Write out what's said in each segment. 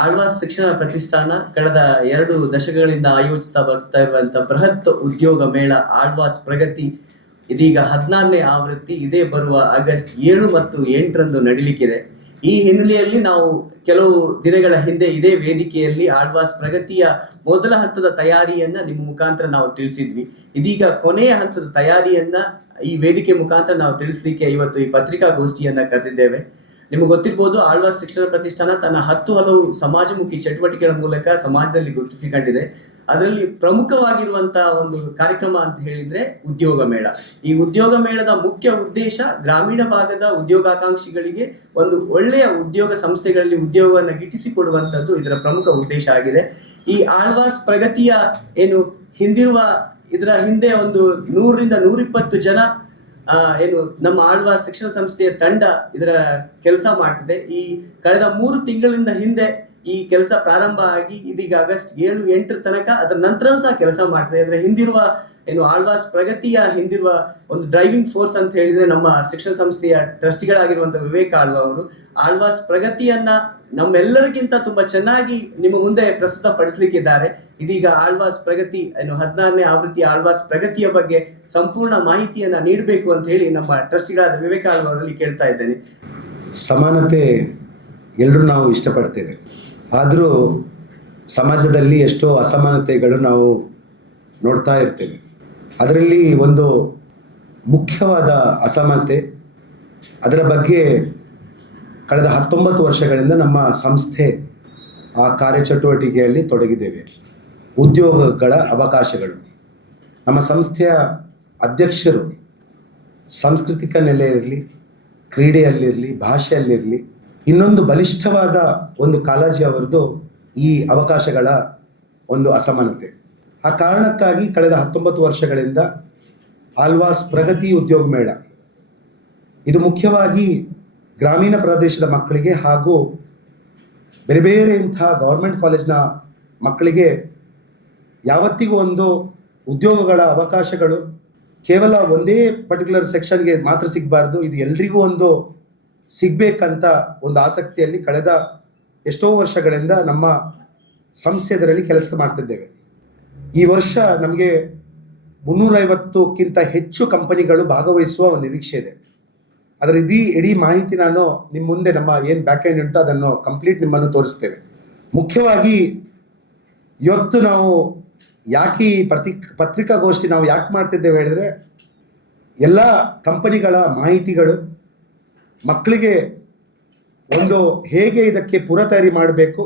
ಆಳ್ವಾಸ್ ಶಿಕ್ಷಣ ಪ್ರತಿಷ್ಠಾನ ಕಳೆದ 2 ದಶಕಗಳಿಂದ ಆಯೋಜಿಸ್ತಾ ಬರ್ತಾ ಇರುವಂತಹ ಬೃಹತ್ ಉದ್ಯೋಗ ಮೇಳ ಆಳ್ವಾಸ್ ಪ್ರಗತಿ ಇದೀಗ 16ನೇ ಆವೃತ್ತಿ ಇದೇ ಬರುವ ಆಗಸ್ಟ್ 7 ಮತ್ತು 8ರಂದು ನಡೀಲಿಕ್ಕಿದೆ. ಈ ಹಿನ್ನೆಲೆಯಲ್ಲಿ ನಾವು ಕೆಲವು ದಿನಗಳ ಹಿಂದೆ ಇದೇ ವೇದಿಕೆಯಲ್ಲಿ ಆಳ್ವಾಸ್ ಪ್ರಗತಿಯ ಮೊದಲ ಹಂತದ ತಯಾರಿಯನ್ನ ನಿಮ್ಮ ಮುಖಾಂತರ ನಾವು ತಿಳಿಸಿದ್ವಿ. ಇದೀಗ ಕೊನೆಯ ಹಂತದ ತಯಾರಿಯನ್ನ ಈ ವೇದಿಕೆ ಮುಖಾಂತರ ನಾವು ತಿಳಿಸ್ಲಿಕ್ಕೆ ಇವತ್ತು ಈ ಪತ್ರಿಕಾಗೋಷ್ಠಿಯನ್ನ ಕರೆದಿದ್ದೇವೆ. ನಿಮಗೆ ಗೊತ್ತಿರ್ಬೋದು, ಆಳ್ವಾಸ್ ಶಿಕ್ಷಣ ಪ್ರತಿಷ್ಠಾನ ತನ್ನ 10 ಹಲವು ಸಮಾಜಮುಖಿ ಚಟುವಟಿಕೆಗಳ ಮೂಲಕ ಸಮಾಜದಲ್ಲಿ ಗುರುತಿಸಿಕೊಂಡಿದೆ. ಅದರಲ್ಲಿ ಪ್ರಮುಖವಾಗಿರುವಂತಹ ಒಂದು ಕಾರ್ಯಕ್ರಮ ಅಂತ ಹೇಳಿದ್ರೆ ಉದ್ಯೋಗ ಮೇಳ. ಈ ಉದ್ಯೋಗ ಮೇಳದ ಮುಖ್ಯ ಉದ್ದೇಶ ಗ್ರಾಮೀಣ ಭಾಗದ ಉದ್ಯೋಗಾಕಾಂಕ್ಷಿಗಳಿಗೆ ಒಂದು ಒಳ್ಳೆಯ ಉದ್ಯೋಗ ಸಂಸ್ಥೆಗಳಲ್ಲಿ ಉದ್ಯೋಗವನ್ನು ಗಿಟ್ಟಿಸಿಕೊಡುವಂತದ್ದು ಇದರ ಪ್ರಮುಖ ಉದ್ದೇಶ ಆಗಿದೆ. ಈ ಆಳ್ವಾಸ್ ಪ್ರಗತಿಯ ಏನು ಇದರ ಹಿಂದೆ ಒಂದು 100ರಿಂದ 120 ಜನ ಏನು ನಮ್ಮ ಆಳ್ವಾಸ್ ಶಿಕ್ಷಣ ಸಂಸ್ಥೆಯ ತಂಡ ಇದರ ಕೆಲಸ ಮಾಡ್ತಿದೆ. ಈ ಕಳೆದ 3 ತಿಂಗಳಿಂದ ಹಿಂದೆ ಈ ಕೆಲಸ ಪ್ರಾರಂಭ ಆಗಿ ಇದೀಗ ಆಗಸ್ಟ್ 7-8 ತನಕ ಅದರ ನಂತರವೂ ಸಹ ಕೆಲಸ ಮಾಡ್ತಿದೆ. ಇದರ ಹಿಂದಿರುವ ಏನು ಆಳ್ವಾಸ್ ಪ್ರಗತಿಯ ಹಿಂದಿರುವ ಒಂದು ಡ್ರೈವಿಂಗ್ ಫೋರ್ಸ್ ಅಂತ ಹೇಳಿದ್ರೆ ನಮ್ಮ ಶಿಕ್ಷಣ ಸಂಸ್ಥೆಯ ಟ್ರಸ್ಟಿಗಳಾಗಿರುವಂತಹ ವಿವೇಕ್ ಆಳ್ವ ಅವರು ಆಳ್ವಾಸ್ ಪ್ರಗತಿಯನ್ನ ನಮ್ಮೆಲ್ಲರಿಗಿಂತ ತುಂಬಾ ಚೆನ್ನಾಗಿ ನಿಮ್ಮ ಮುಂದೆ ಪ್ರಸ್ತುತ ಪಡಿಸಲಿಕ್ಕಿದ್ದಾರೆ. ಇದೀಗ ಆಳ್ವಾಸ್ ಪ್ರಗತಿ ಏನು 16ನೇ ಆವೃತ್ತಿ ಆಳ್ವಾಸ್ ಪ್ರಗತಿಯ ಬಗ್ಗೆ ಸಂಪೂರ್ಣ ಮಾಹಿತಿಯನ್ನ ನೀಡಬೇಕು ಅಂತ ಹೇಳಿ ನಮ್ಮ ಟ್ರಸ್ಟಿಗಳಾದ ವಿವೇಕ್ ಆಳ್ವ ಅವರಲ್ಲಿ ಕೇಳ್ತಾ ಇದ್ದೇನೆ. ಸಮಾನತೆ ಎಲ್ಲರೂ ನಾವು ಇಷ್ಟಪಡ್ತೇವೆ, ಆದರೂ ಸಮಾಜದಲ್ಲಿ ಎಷ್ಟೋ ಅಸಮಾನತೆಗಳು ನಾವು ನೋಡ್ತಾ ಇರ್ತೇವೆ. ಅದರಲ್ಲಿ ಒಂದು ಮುಖ್ಯವಾದ ಅಸಮಾನತೆ, ಅದರ ಬಗ್ಗೆ ಕಳೆದ 19 ವರ್ಷಗಳಿಂದ ನಮ್ಮ ಸಂಸ್ಥೆ ಆ ಕಾರ್ಯಚಟುವಟಿಕೆಯಲ್ಲಿ ತೊಡಗಿದ್ದೇವೆ. ಉದ್ಯೋಗಗಳ ಅವಕಾಶಗಳು. ನಮ್ಮ ಸಂಸ್ಥೆಯ ಅಧ್ಯಕ್ಷರು ಸಾಂಸ್ಕೃತಿಕ ನೆಲೆಯಿರಲಿ, ಕ್ರೀಡೆಯಲ್ಲಿರಲಿ, ಭಾಷೆಯಲ್ಲಿರಲಿ ಇನ್ನೊಂದು ಬಲಿಷ್ಠವಾದ ಒಂದು ಕಾಳಜಿ ಅವರದು ಈ ಅವಕಾಶಗಳ ಒಂದು ಅಸಮಾನತೆ. ಆ ಕಾರಣಕ್ಕಾಗಿ ಕಳೆದ 19 ವರ್ಷಗಳಿಂದ ಆಳ್ವಾಸ್ ಪ್ರಗತಿ ಉದ್ಯೋಗ ಮೇಳ ಇದು ಮುಖ್ಯವಾಗಿ ಗ್ರಾಮೀಣ ಪ್ರದೇಶದ ಮಕ್ಕಳಿಗೆ ಹಾಗೂ ಬೇರೆ ಬೇರೆ ಇಂಥ ಗೌರ್ಮೆಂಟ್ ಕಾಲೇಜ್ನ ಮಕ್ಕಳಿಗೆ ಯಾವತ್ತಿಗೂ ಒಂದು ಉದ್ಯೋಗಗಳ ಅವಕಾಶಗಳು ಕೇವಲ ಒಂದೇ ಪರ್ಟಿಕ್ಯುಲರ್ ಸೆಕ್ಷನ್ಗೆ ಮಾತ್ರ ಸಿಗಬಾರ್ದು, ಇದು ಎಲ್ರಿಗೂ ಒಂದು ಸಿಗಬೇಕಂತ ಒಂದು ಆಸಕ್ತಿಯಲ್ಲಿ ಕಳೆದ ಎಷ್ಟೋ ವರ್ಷಗಳಿಂದ ನಮ್ಮ ಸಂಸ್ಥೆದರಲ್ಲಿ ಕೆಲಸ ಮಾಡ್ತಿದ್ದೇವೆ. ಈ ವರ್ಷ ನಮಗೆ 350ಕ್ಕಿಂತ ಹೆಚ್ಚು ಕಂಪನಿಗಳು ಭಾಗವಹಿಸುವ ನಿರೀಕ್ಷೆ ಇದೆ. ಅದರ ಇಡೀ ಮಾಹಿತಿ ನಾನು ನಿಮ್ಮ ಮುಂದೆ ನಮ್ಮ ಏನು ಬ್ಯಾಕ್ಎಂಡ್ ಉಂಟು ಅದನ್ನು ಕಂಪ್ಲೀಟ್ ನಿಮ್ಮನ್ನು ತೋರಿಸ್ತೇವೆ. ಮುಖ್ಯವಾಗಿ ಇವತ್ತು ನಾವು ಯಾಕೆ ಈ ಪತ್ರಿಕಾಗೋಷ್ಠಿ ನಾವು ಯಾಕೆ ಮಾಡ್ತಿದ್ದೇವೆ ಹೇಳಿದ್ರೆ, ಎಲ್ಲ ಕಂಪನಿಗಳ ಮಾಹಿತಿಗಳು ಮಕ್ಕಳಿಗೆ ಒಂದು ಹೇಗೆ ಇದಕ್ಕೆ ಪೂರ್ವತಯಾರಿ ಮಾಡಬೇಕು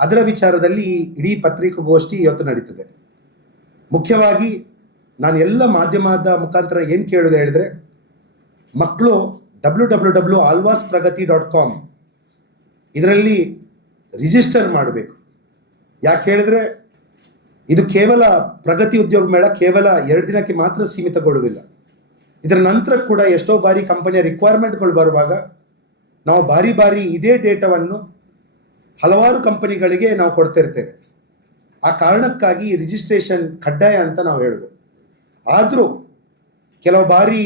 ಅದರ ವಿಚಾರದಲ್ಲಿ ಈ ಇಡೀ ಪತ್ರಿಕಾಗೋಷ್ಠಿ ಇವತ್ತು ನಡೀತದೆ. ಮುಖ್ಯವಾಗಿ ನಾನು ಎಲ್ಲ ಮಾಧ್ಯಮದ ಮುಖಾಂತರ ಏನು ಕೇಳೋದು ಹೇಳಿದ್ರೆ, ಮಕ್ಕಳು www.alvaspragati.com ಇದರಲ್ಲಿ ರಿಜಿಸ್ಟರ್ ಮಾಡಬೇಕು. ಯಾಕೆ ಹೇಳಿದ್ರೆ ಇದು ಕೇವಲ ಪ್ರಗತಿ ಉದ್ಯೋಗ ಮೇಳ ಕೇವಲ 2 ದಿನಕ್ಕೆ ಮಾತ್ರ ಸೀಮಿತಗೊಳ್ಳುವುದಿಲ್ಲ. ಇದರ ನಂತರ ಕೂಡ ಎಷ್ಟೋ ಬಾರಿ ಕಂಪನಿಯ ರಿಕ್ವೈರ್ಮೆಂಟ್ಗಳು ಬರುವಾಗ ನಾವು ಬಾರಿ ಇದೇ ಡೇಟಾವನ್ನು ಹಲವಾರು ಕಂಪನಿಗಳಿಗೆ ನಾವು ಕೊಡ್ತಿರ್ತೇವೆ. ಆ ಕಾರಣಕ್ಕಾಗಿ ರಿಜಿಸ್ಟ್ರೇಷನ್ ಕಡ್ಡಾಯ ಅಂತ ನಾವು ಹೇಳೋದು. ಆದರೂ ಕೆಲವು ಬಾರಿ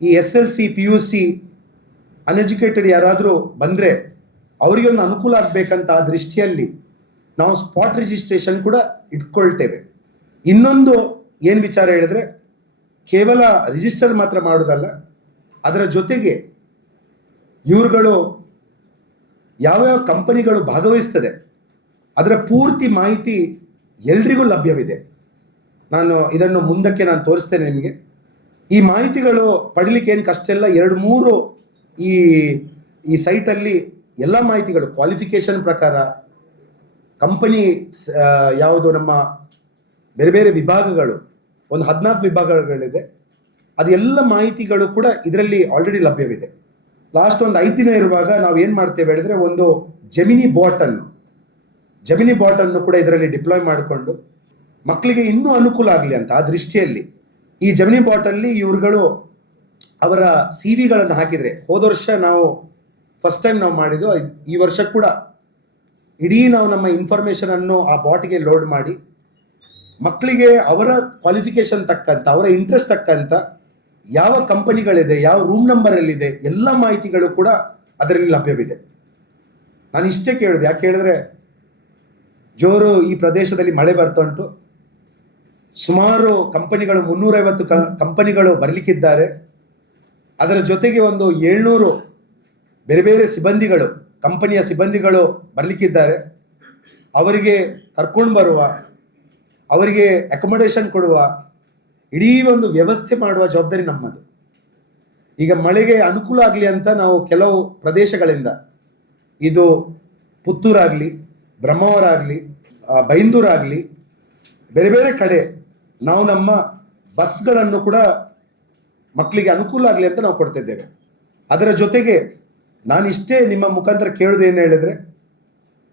ಈ SLC PUC ಅನ್ಎಜುಕೇಟೆಡ್ ಯಾರಾದರೂ ಬಂದರೆ ಅವರಿಗೆ ಒಂದು ಅನುಕೂಲ ಆಗಬೇಕಂತ ಆ ದೃಷ್ಟಿಯಲ್ಲಿ ನಾವು ಸ್ಪಾಟ್ ರಿಜಿಸ್ಟ್ರೇಷನ್ ಕೂಡ ಇಟ್ಕೊಳ್ತೇವೆ. ಇನ್ನೊಂದು ಏನು ವಿಚಾರ ಹೇಳಿದ್ರೆ, ಕೇವಲ ರಿಜಿಸ್ಟರ್ ಮಾತ್ರ ಮಾಡೋದಲ್ಲ, ಅದರ ಜೊತೆಗೆ ಇವ್ರುಗಳು ಯಾವ್ಯಾವ ಕಂಪನಿಗಳು ಭಾಗವಹಿಸ್ತದೆ ಅದರ ಪೂರ್ತಿ ಮಾಹಿತಿ ಎಲ್ರಿಗೂ ಲಭ್ಯವಿದೆ. ಇದನ್ನು ಮುಂದಕ್ಕೆ ನಾನು ತೋರಿಸ್ತೇನೆ ನಿಮಗೆ. ಈ ಮಾಹಿತಿಗಳು ಪಡೀಲಿಕ್ಕೆ ಏನು ಕಷ್ಟ ಇಲ್ಲ. 2-3 ಈ ಸೈಟಲ್ಲಿ ಎಲ್ಲ ಮಾಹಿತಿಗಳು ಕ್ವಾಲಿಫಿಕೇಷನ್ ಪ್ರಕಾರ ಕಂಪನಿ ಯಾವುದು ನಮ್ಮ ಬೇರೆ ಬೇರೆ ವಿಭಾಗಗಳು ಒಂದು 14 ವಿಭಾಗಗಳಿದೆ. ಅದು ಎಲ್ಲ ಮಾಹಿತಿಗಳು ಕೂಡ ಇದರಲ್ಲಿ ಆಲ್ರೆಡಿ ಲಭ್ಯವಿದೆ. ಲಾಸ್ಟ್ ಒಂದು 5 ದಿನ ಇರುವಾಗ ನಾವು ಏನು ಮಾಡ್ತೇವೆ ಹೇಳಿದ್ರೆ, ಒಂದು ಜೆಮಿನಿ ಬಾಟನ್ನು ಕೂಡ ಇದರಲ್ಲಿ ಡಿಪ್ಲಾಯ್ ಮಾಡಿಕೊಂಡು ಮಕ್ಕಳಿಗೆ ಇನ್ನೂ ಅನುಕೂಲ ಆಗಲಿ ಅಂತ ಆ ದೃಷ್ಟಿಯಲ್ಲಿ ಈ ಜೆಮಿನಿ ಬಾಟಲ್ಲಿ ಇವ್ರುಗಳು ಅವರ CV-ಗಳನ್ನು ಹಾಕಿದರೆ, ಹೋದ ವರ್ಷ ನಾವು ಫಸ್ಟ್ ಟೈಮ್ ನಾವು ಮಾಡಿದ್ದು, ಈ ವರ್ಷ ಕೂಡ ಇಡೀ ನಾವು ನಮ್ಮ ಇನ್ಫಾರ್ಮೇಷನನ್ನು ಆ ಬಾಟ್ಗೆ ಲೋಡ್ ಮಾಡಿ ಮಕ್ಕಳಿಗೆ ಅವರ ಕ್ವಾಲಿಫಿಕೇಷನ್ ತಕ್ಕಂಥ ಅವರ ಇಂಟ್ರೆಸ್ಟ್ ತಕ್ಕಂಥ ಯಾವ ಕಂಪನಿಗಳಿದೆ, ಯಾವ ರೂಮ್ ನಂಬರಲ್ಲಿದೆ, ಎಲ್ಲ ಮಾಹಿತಿಗಳು ಕೂಡ ಅದರಲ್ಲಿ ಲಭ್ಯವಿದೆ. ನಾನು ಇಷ್ಟೇ ಕೇಳೋದು, ಯಾಕೆ ಹೇಳಿದ್ರೆ ಜೋರು ಈ ಪ್ರದೇಶದಲ್ಲಿ ಮಳೆ ಬರ್ತಾ ಉಂಟು. ಸುಮಾರು ಕಂಪನಿಗಳು 350 ಕಂಪನಿಗಳು ಬರಲಿಕ್ಕಿದ್ದಾರೆ. ಅದರ ಜೊತೆಗೆ ಒಂದು 700 ಬೇರೆ ಬೇರೆ ಸಿಬ್ಬಂದಿಗಳು, ಕಂಪನಿಯ ಸಿಬ್ಬಂದಿಗಳು ಬರಲಿಕ್ಕಿದ್ದಾರೆ. ಅವರಿಗೆ ಕರ್ಕೊಂಡು ಬರುವ, ಅವರಿಗೆ ಅಕೊಮಡೇಷನ್ ಕೊಡುವ, ಇಡೀ ಒಂದು ವ್ಯವಸ್ಥೆ ಮಾಡುವ ಜವಾಬ್ದಾರಿ ನಮ್ಮದು. ಈಗ ಮಳೆಗೆ ಅನುಕೂಲ ಆಗಲಿ ಅಂತ ನಾವು ಕೆಲವು ಪ್ರದೇಶಗಳಿಂದ, ಇದು ಪುತ್ತೂರಾಗಲಿ, ಬ್ರಹ್ಮಾವರ ಆಗಲಿ, ಬೈಂದೂರಾಗಲಿ, ಬೇರೆ ಬೇರೆ ಕಡೆ ನಾವು ನಮ್ಮ ಬಸ್ಗಳನ್ನು ಕೂಡ ಮಕ್ಕಳಿಗೆ ಅನುಕೂಲ ಆಗಲಿ ಅಂತ ನಾವು ಕೊಡ್ತಿದ್ದೇವೆ. ಅದರ ಜೊತೆಗೆ ನಾನು ಇಷ್ಟೇ ನಿಮ್ಮ ಮುಖಾಂತರ ಕೇಳೋದು ಏನು ಹೇಳಿದ್ರೆ,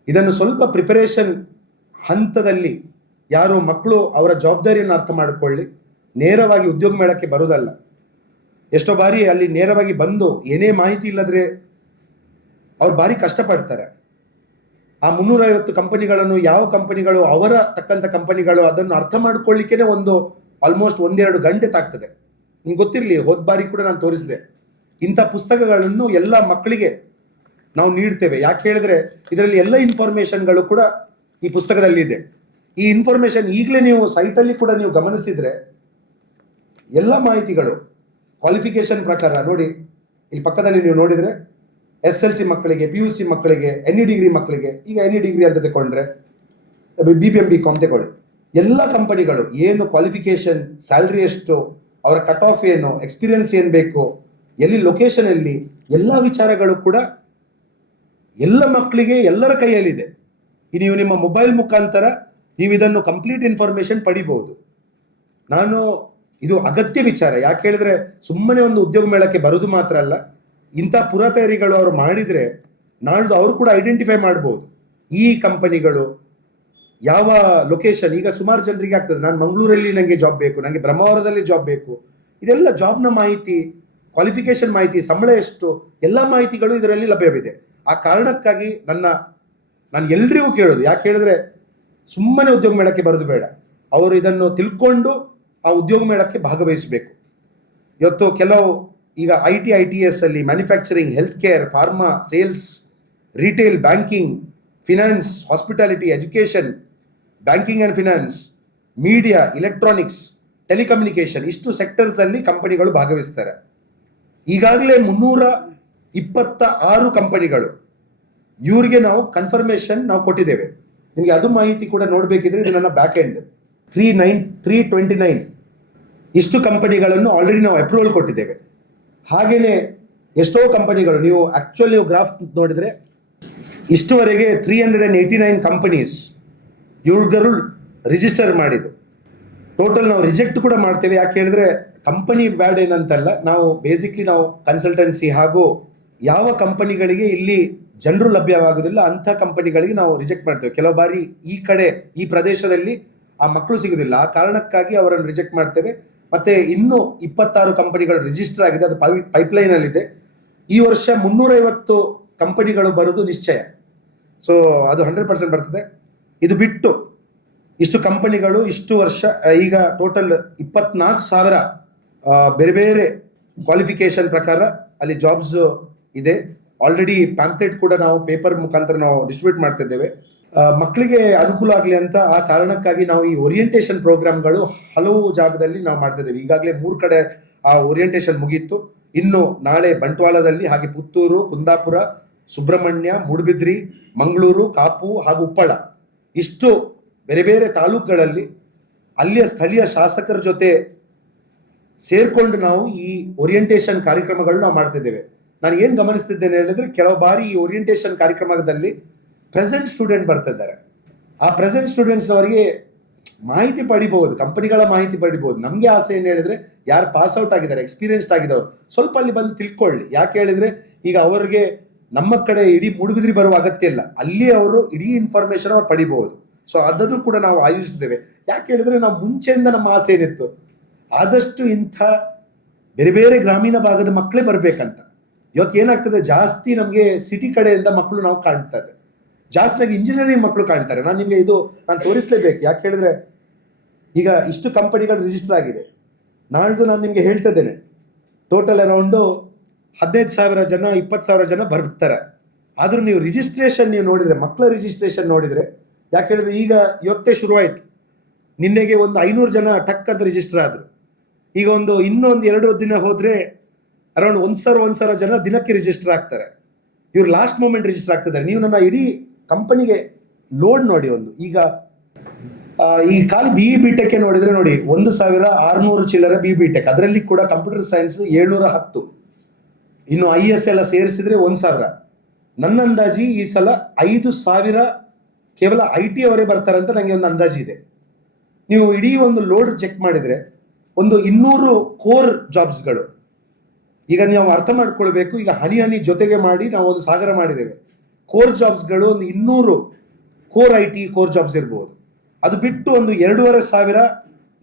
ಇದನ್ನು ಸ್ವಲ್ಪ ಪ್ರಿಪರೇಷನ್ ಹಂತದಲ್ಲಿ ಯಾರು ಮಕ್ಕಳು ಅವರ ಜವಾಬ್ದಾರಿಯನ್ನು ಅರ್ಥ ಮಾಡಿಕೊಳ್ಳಿ. ನೇರವಾಗಿ ಉದ್ಯೋಗ ಮೇಳಕ್ಕೆ ಬರೋದಲ್ಲ. ಎಷ್ಟೋ ಬಾರಿ ಅಲ್ಲಿ ನೇರವಾಗಿ ಬಂದು ಏನೇ ಮಾಹಿತಿ ಇಲ್ಲದ್ರೆ ಅವ್ರು ಭಾರಿ ಕಷ್ಟಪಡ್ತಾರೆ. ಆ 350 ಕಂಪನಿಗಳನ್ನು, ಯಾವ ಕಂಪನಿಗಳು ಅವರ ತಕ್ಕಂಥ ಕಂಪನಿಗಳು, ಅದನ್ನು ಅರ್ಥ ಮಾಡ್ಕೊಳ್ಳಿಕ್ಕೇನೆ ಒಂದು ಆಲ್ಮೋಸ್ಟ್ 1-2 ಗಂಟೆ ತಾಗ್ತದೆ. ನಿಮ್ಗೆ ಗೊತ್ತಿರಲಿ, ಹೋದ ಬಾರಿ ಕೂಡ ನಾನು ತೋರಿಸಿದೆ. ಇಂಥ ಪುಸ್ತಕಗಳನ್ನು ಎಲ್ಲ ಮಕ್ಕಳಿಗೆ ನಾವು ನೀಡ್ತೇವೆ. ಯಾಕೆ ಹೇಳಿದ್ರೆ ಇದರಲ್ಲಿ ಎಲ್ಲ ಇನ್ಫಾರ್ಮೇಶನ್ಗಳು ಕೂಡ ಈ ಪುಸ್ತಕದಲ್ಲಿ ಇದೆ. ಈ ಇನ್ಫಾರ್ಮೇಶನ್ ಈಗಲೇ ನೀವು ಸೈಟಲ್ಲಿ ಕೂಡ ನೀವು ಗಮನಿಸಿದ್ರೆ ಎಲ್ಲ ಮಾಹಿತಿಗಳು ಕ್ವಾಲಿಫಿಕೇಶನ್ ಪ್ರಕಾರ ನೋಡಿ. ಇಲ್ಲಿ ಪಕ್ಕದಲ್ಲಿ ನೀವು ನೋಡಿದ್ರೆ SLC ಮಕ್ಕಳಿಗೆ, PUC ಮಕ್ಕಳಿಗೆ, NE ಡಿಗ್ರಿ ಮಕ್ಕಳಿಗೆ, ಈಗ NE ಡಿಗ್ರಿ ಅಂತ ತಗೊಂಡ್ರೆ BBM BCom ತಗೊಳ್ಳಿ, ಎಲ್ಲ ಕಂಪನಿಗಳು ಏನು ಕ್ವಾಲಿಫಿಕೇಶನ್, ಸ್ಯಾಲ್ರಿ ಎಷ್ಟು, ಅವರ ಕಟ್ ಆಫ್ ಏನು, ಎಕ್ಸ್ಪೀರಿಯನ್ಸ್ ಏನು ಬೇಕು, ಎಲ್ಲಿ ಲೊಕೇಶನ್ ಎಲ್ಲಿ, ಎಲ್ಲ ವಿಚಾರಗಳು ಕೂಡ ಎಲ್ಲ ಮಕ್ಕಳಿಗೆ ಎಲ್ಲರ ಕೈಯಲ್ಲಿದೆ. ನೀವು ನಿಮ್ಮ ಮೊಬೈಲ್ ಮುಖಾಂತರ ನೀವು ಇದನ್ನು ಕಂಪ್ಲೀಟ್ ಇನ್ಫಾರ್ಮೇಶನ್ ಪಡಿಬಹುದು. ನಾನು ಇದು ಅಗತ್ಯ ವಿಚಾರ. ಯಾಕೆ ಹೇಳಿದ್ರೆ ಸುಮ್ಮನೆ ಒಂದು ಉದ್ಯೋಗ ಮೇಳಕ್ಕೆ ಬರೋದು ಮಾತ್ರ ಅಲ್ಲ, ಇಂಥ ಪುರತಯಾರಿಗಳು ಅವರು ಮಾಡಿದ್ರೆ ನಾಳ್ದು ಅವರು ಕೂಡ ಐಡೆಂಟಿಫೈ ಮಾಡ್ಬೋದು ಈ ಕಂಪನಿಗಳು ಯಾವ ಲೊಕೇಶನ್. ಈಗ ಸುಮಾರು ಜನರಿಗೆ ಆಗ್ತದೆ, ನಾನು ಮಂಗಳೂರಲ್ಲಿ ನನಗೆ ಜಾಬ್ ಬೇಕು, ನನಗೆ ಬ್ರಹ್ಮಾವರದಲ್ಲಿ ಜಾಬ್ ಬೇಕು, ಇದೆಲ್ಲ ಜಾಬ್ನ ಮಾಹಿತಿ, ಕ್ವಾಲಿಫಿಕೇಶನ್ ಮಾಹಿತಿ, ಸಂಬಳ ಎಷ್ಟು, ಎಲ್ಲ ಮಾಹಿತಿಗಳು ಇದರಲ್ಲಿ ಲಭ್ಯವಿದೆ. ಆ ಕಾರಣಕ್ಕಾಗಿ ನಾನು ಎಲ್ರಿಗೂ ಕೇಳೋದು, ಯಾಕೆ ಹೇಳಿದ್ರೆ ಸುಮ್ಮನೆ ಉದ್ಯೋಗ ಮೇಳಕ್ಕೆ ಬರೋದು ಬೇಡ, ಅವರು ಇದನ್ನು ತಿಳ್ಕೊಂಡು ಆ ಉದ್ಯೋಗ ಮೇಳಕ್ಕೆ ಭಾಗವಹಿಸಬೇಕು. ಇವತ್ತು ಕೆಲವು ಈಗ IT, ITS ಅಲ್ಲಿ manufacturing, health care, pharma, sales, retail, banking, finance, hospitality, education, banking and finance, media, electronics, telecommunication, ಇಷ್ಟು ಸೆಕ್ಟರ್ಸ್ ಅಲ್ಲಿ ಕಂಪನಿಗಳು ಭಾಗವಹಿಸ್ತಾರೆ. ಈಗಾಗಲೇ 326 ಕಂಪನಿಗಳು, ಇವ್ರಿಗೆ ನಾವು ಕನ್ಫರ್ಮೇಶನ್ ನಾವು ಕೊಟ್ಟಿದ್ದೇವೆ. ನಿಮಗೆ ಅದು ಮಾಹಿತಿ ಕೂಡ ನೋಡಬೇಕಿದ್ರೆ ಇದು ನನ್ನ ಬ್ಯಾಕ್ ಎಂಡ್ 329 ಇಷ್ಟು ಕಂಪನಿಗಳನ್ನು ಆಲ್ರೆಡಿ ನಾವು ಅಪ್ರೂವಲ್ ಕೊಟ್ಟಿದ್ದೇವೆ. ಹಾಗೇನೆ ಎಷ್ಟೋ ಕಂಪನಿಗಳು, ನೀವು ಆಕ್ಚುಲಿ ಗ್ರಾಫ್ ನೋಡಿದ್ರೆ ಇಷ್ಟುವರೆಗೆ 389 ಕಂಪನೀಸ್ ಇವ್ರಿಗರು ರಿಜಿಸ್ಟರ್ ಮಾಡಿದ್ದು. ಟೋಟಲ್ ನಾವು ರಿಜೆಕ್ಟ್ ಕೂಡ ಮಾಡ್ತೇವೆ. ಯಾಕೆ ಹೇಳಿದ್ರೆ ಕಂಪನಿ ಬ್ಯಾಡ್ ಏನಂತಲ್ಲ, ನಾವು ಬೇಸಿಕ್ಲಿ ನಾವು ಕನ್ಸಲ್ಟೆನ್ಸಿ ಹಾಗೂ ಯಾವ ಕಂಪನಿಗಳಿಗೆ ಇಲ್ಲಿ ಜನರು ಲಭ್ಯವಾಗುವುದಿಲ್ಲ ಅಂಥ ಕಂಪನಿಗಳಿಗೆ ನಾವು ರಿಜೆಕ್ಟ್ ಮಾಡ್ತೇವೆ. ಕೆಲವು ಬಾರಿ ಈ ಕಡೆ ಈ ಪ್ರದೇಶದಲ್ಲಿ ಆ ಮಕ್ಕಳು ಸಿಗುದಿಲ್ಲ, ಆ ಕಾರಣಕ್ಕಾಗಿ ಅವರನ್ನು ರಿಜೆಕ್ಟ್ ಮಾಡ್ತೇವೆ. ಮತ್ತೆ ಇನ್ನೂ 26 ಕಂಪನಿಗಳು ರಿಜಿಸ್ಟರ್ ಆಗಿದೆ, ಅದು ಪೈಪ್ಲೈನ್ ಅಲ್ಲಿ ಇದೆ. ಈ ವರ್ಷ 350 ಕಂಪನಿಗಳು ಬರೋದು ನಿಶ್ಚಯ. ಸೊ ಅದು 100% ಬರ್ತದೆ. ಇದು ಬಿಟ್ಟು ಇಷ್ಟು ಕಂಪನಿಗಳು ಇಷ್ಟು ವರ್ಷ, ಈಗ ಟೋಟಲ್ 24,000 ಬೇರೆ ಬೇರೆ ಕ್ವಾಲಿಫಿಕೇಶನ್ ಪ್ರಕಾರ ಅಲ್ಲಿ ಜಾಬ್ಸ್ ಇದೆ. ಆಲ್ರೆಡಿ ಪ್ಯಾಂಪ್ಲೆಟ್ ಕೂಡ ನಾವು ಪೇಪರ್ ಮುಖಾಂತರ ನಾವು ಡಿಸ್ಟ್ರಿಬ್ಯೂಟ್ ಮಾಡ್ತಿದ್ದೇವೆ. ಮಕ್ಕಳಿಗೆ ಅನುಕೂಲ ಆಗಲಿ ಅಂತ ಆ ಕಾರಣಕ್ಕಾಗಿ ನಾವು ಈ ಓರಿಯೆಂಟೇಷನ್ ಪ್ರೋಗ್ರಾಮ್ಗಳು ಹಲವು ಜಾಗದಲ್ಲಿ ನಾವು ಮಾಡ್ತಿದ್ದೇವೆ. ಈಗಾಗಲೇ 3 ಕಡೆ ಆ ಓರಿಯೆಂಟೇಷನ್ ಮುಗೀತು. ಇನ್ನು ನಾಳೆ ಬಂಟ್ವಾಳದಲ್ಲಿ, ಹಾಗೆ ಪುತ್ತೂರು, ಕುಂದಾಪುರ, ಸುಬ್ರಹ್ಮಣ್ಯ, ಮೂಡುಬಿದ್ರಿ, ಮಂಗಳೂರು, ಕಾಪು ಹಾಗೂ ಉಪ್ಪಳ, ಇಷ್ಟು ಬೇರೆ ಬೇರೆ ತಾಲೂಕುಗಳಲ್ಲಿ ಅಲ್ಲಿಯ ಸ್ಥಳೀಯ ಶಾಸಕರ ಜೊತೆ ಸೇರ್ಕೊಂಡು ನಾವು ಈ ಓರಿಯೆಂಟೇಷನ್ ಕಾರ್ಯಕ್ರಮಗಳು ನಾವು ಮಾಡ್ತಿದ್ದೇವೆ. ನಾನು ಏನು ಗಮನಿಸ್ತಿದ್ದೇನೆ ಹೇಳಿದ್ರೆ, ಕೆಲವು ಬಾರಿ ಈ ಓರಿಯೆಂಟೇಷನ್ ಕಾರ್ಯಕ್ರಮದಲ್ಲಿ ಪ್ರೆಸೆಂಟ್ ಸ್ಟೂಡೆಂಟ್ ಬರ್ತಿದ್ದಾರೆ. ಆ ಪ್ರೆಸೆಂಟ್ ಸ್ಟೂಡೆಂಟ್ಸ್ ಅವರಿಗೆ ಮಾಹಿತಿ ಪಡಿಬಹುದು, ಕಂಪನಿಗಳ ಮಾಹಿತಿ ಪಡಿಬಹುದು. ನಮಗೆ ಆಸೆ ಏನು ಹೇಳಿದ್ರೆ, ಯಾರು ಪಾಸ್ ಔಟ್ ಆಗಿದ್ದಾರೆ, ಎಕ್ಸ್ಪೀರಿಯನ್ಸ್ಡ್ ಆಗಿದ್ದವರು ಸ್ವಲ್ಪ ಅಲ್ಲಿ ಬಂದು ತಿಳ್ಕೊಳ್ಳಿ. ಯಾಕೆ ಹೇಳಿದ್ರೆ ಈಗ ಅವರಿಗೆ ನಮ್ಮ ಕಡೆ ಇಡೀ ಮೂಡುಬಿದ್ರಿ ಬರುವ ಅಗತ್ಯ ಇಲ್ಲ, ಅಲ್ಲಿ ಅವರು ಇಡೀ ಇನ್ಫಾರ್ಮೇಶನ್ ಅವ್ರು ಪಡಿಬಹುದು. ಸೊ ಅದನ್ನು ಕೂಡ ನಾವು ಆಯೋಜಿಸಿದ್ದೇವೆ. ಯಾಕೆ ಹೇಳಿದ್ರೆ ನಾವು ಮುಂಚೆಯಿಂದ ನಮ್ಮ ಆಸೆ ಏನಿತ್ತು, ಆದಷ್ಟು ಇಂಥ ಬೇರೆ ಬೇರೆ ಗ್ರಾಮೀಣ ಭಾಗದ ಮಕ್ಕಳೇ ಬರ್ಬೇಕಂತ. ಇವತ್ತು ಏನಾಗ್ತದೆ, ಜಾಸ್ತಿ ನಮಗೆ ಸಿಟಿ ಕಡೆಯಿಂದ ಮಕ್ಕಳು ನಾವು ಕಾಣ್ತದೆ, ಜಾಸ್ತಿಯಾಗಿ ಇಂಜಿನಿಯರಿಂಗ್ ಮಕ್ಕಳು ಕಾಣ್ತಾರೆ. ನಾನು ನಿಮಗೆ ನಾನು ತೋರಿಸಲೇಬೇಕು. ಯಾಕೆ ಹೇಳಿದ್ರೆ ಈಗ ಇಷ್ಟು ಕಂಪನಿಗಳು ರಿಜಿಸ್ಟರ್ ಆಗಿದೆ. ನಾಳ್ದು ನಾನು ನಿಮಗೆ ಹೇಳ್ತಾ ಇದ್ದೇನೆ, ಟೋಟಲ್ ಅರೌಂಡು 15,000 ಜನ 20,000 ಜನ ಬರ್ತಾರೆ. ಆದ್ರೂ ನೀವು ರಿಜಿಸ್ಟ್ರೇಷನ್ ನೀವು ನೋಡಿದ್ರೆ, ಮಕ್ಕಳ ರಿಜಿಸ್ಟ್ರೇಷನ್ ನೋಡಿದ್ರೆ, ಯಾಕೆ ಹೇಳಿದ್ರೆ ಈಗ ಇವತ್ತೇ ಶುರುವಾಯಿತು, ನಿನ್ನೆಗೆ ಒಂದು 500 ಜನ ಟಕ್ ಅಂತ ರಿಜಿಸ್ಟರ್ ಆದ್ರು. ಈಗ ಇನ್ನೊಂದು 2 ದಿನ ಹೋದ್ರೆ ಅರೌಂಡ್ 1,000 ಜನ ದಿನಕ್ಕೆ ರಿಜಿಸ್ಟರ್ ಆಗ್ತಾರೆ. ಇವ್ರು ಲಾಸ್ಟ್ ಮೂಮೆಂಟ್ ರಿಜಿಸ್ಟರ್ ಆಗ್ತಿದ್ದಾರೆ. ನೀವು ನನ್ನ ಇಡೀ ಕಂಪನಿಗೆ ಲೋಡ್ ನೋಡಿ. ಈಗ ಈ ಖಾಲಿ BE BTech ನೋಡಿದ್ರೆ ನೋಡಿ 1,600 ಚಿಲ್ಲರೆ BE BTech, ಅದರಲ್ಲಿ ಕೂಡ ಕಂಪ್ಯೂಟರ್ ಸೈನ್ಸ್ 710, ಇನ್ನು IS ಎಲ್ಲ ಸೇರಿಸಿದ್ರೆ 1,000. ನನ್ನ ಅಂದಾಜಿ ಈ ಸಲ 5,000 ಕೇವಲ IT ಅವರೇ ಬರ್ತಾರೆ ಅಂತ ನನಗೆ ಒಂದು ಅಂದಾಜು ಇದೆ. ನೀವು ಇಡೀ ಲೋಡ್ ಚೆಕ್ ಮಾಡಿದ್ರೆ 200 ಕೋರ್ ಜಾಬ್ಸ್ಗಳು. ಈಗ ನೀವು ಅರ್ಥ ಮಾಡ್ಕೊಳ್ಬೇಕು, ಈಗ ಹನಿ ಜೊತೆಗೆ ಮಾಡಿ ನಾವು ಒಂದು ಸಾಗರ ಮಾಡಿದ್ದೇವೆ. ಕೋರ್ ಜಾಬ್ಸ್ಗಳು 200 ಕೋರ್ IT ಕೋರ್ ಜಾಬ್ಸ್ ಇರ್ಬೋದು. ಅದು ಬಿಟ್ಟು 2,500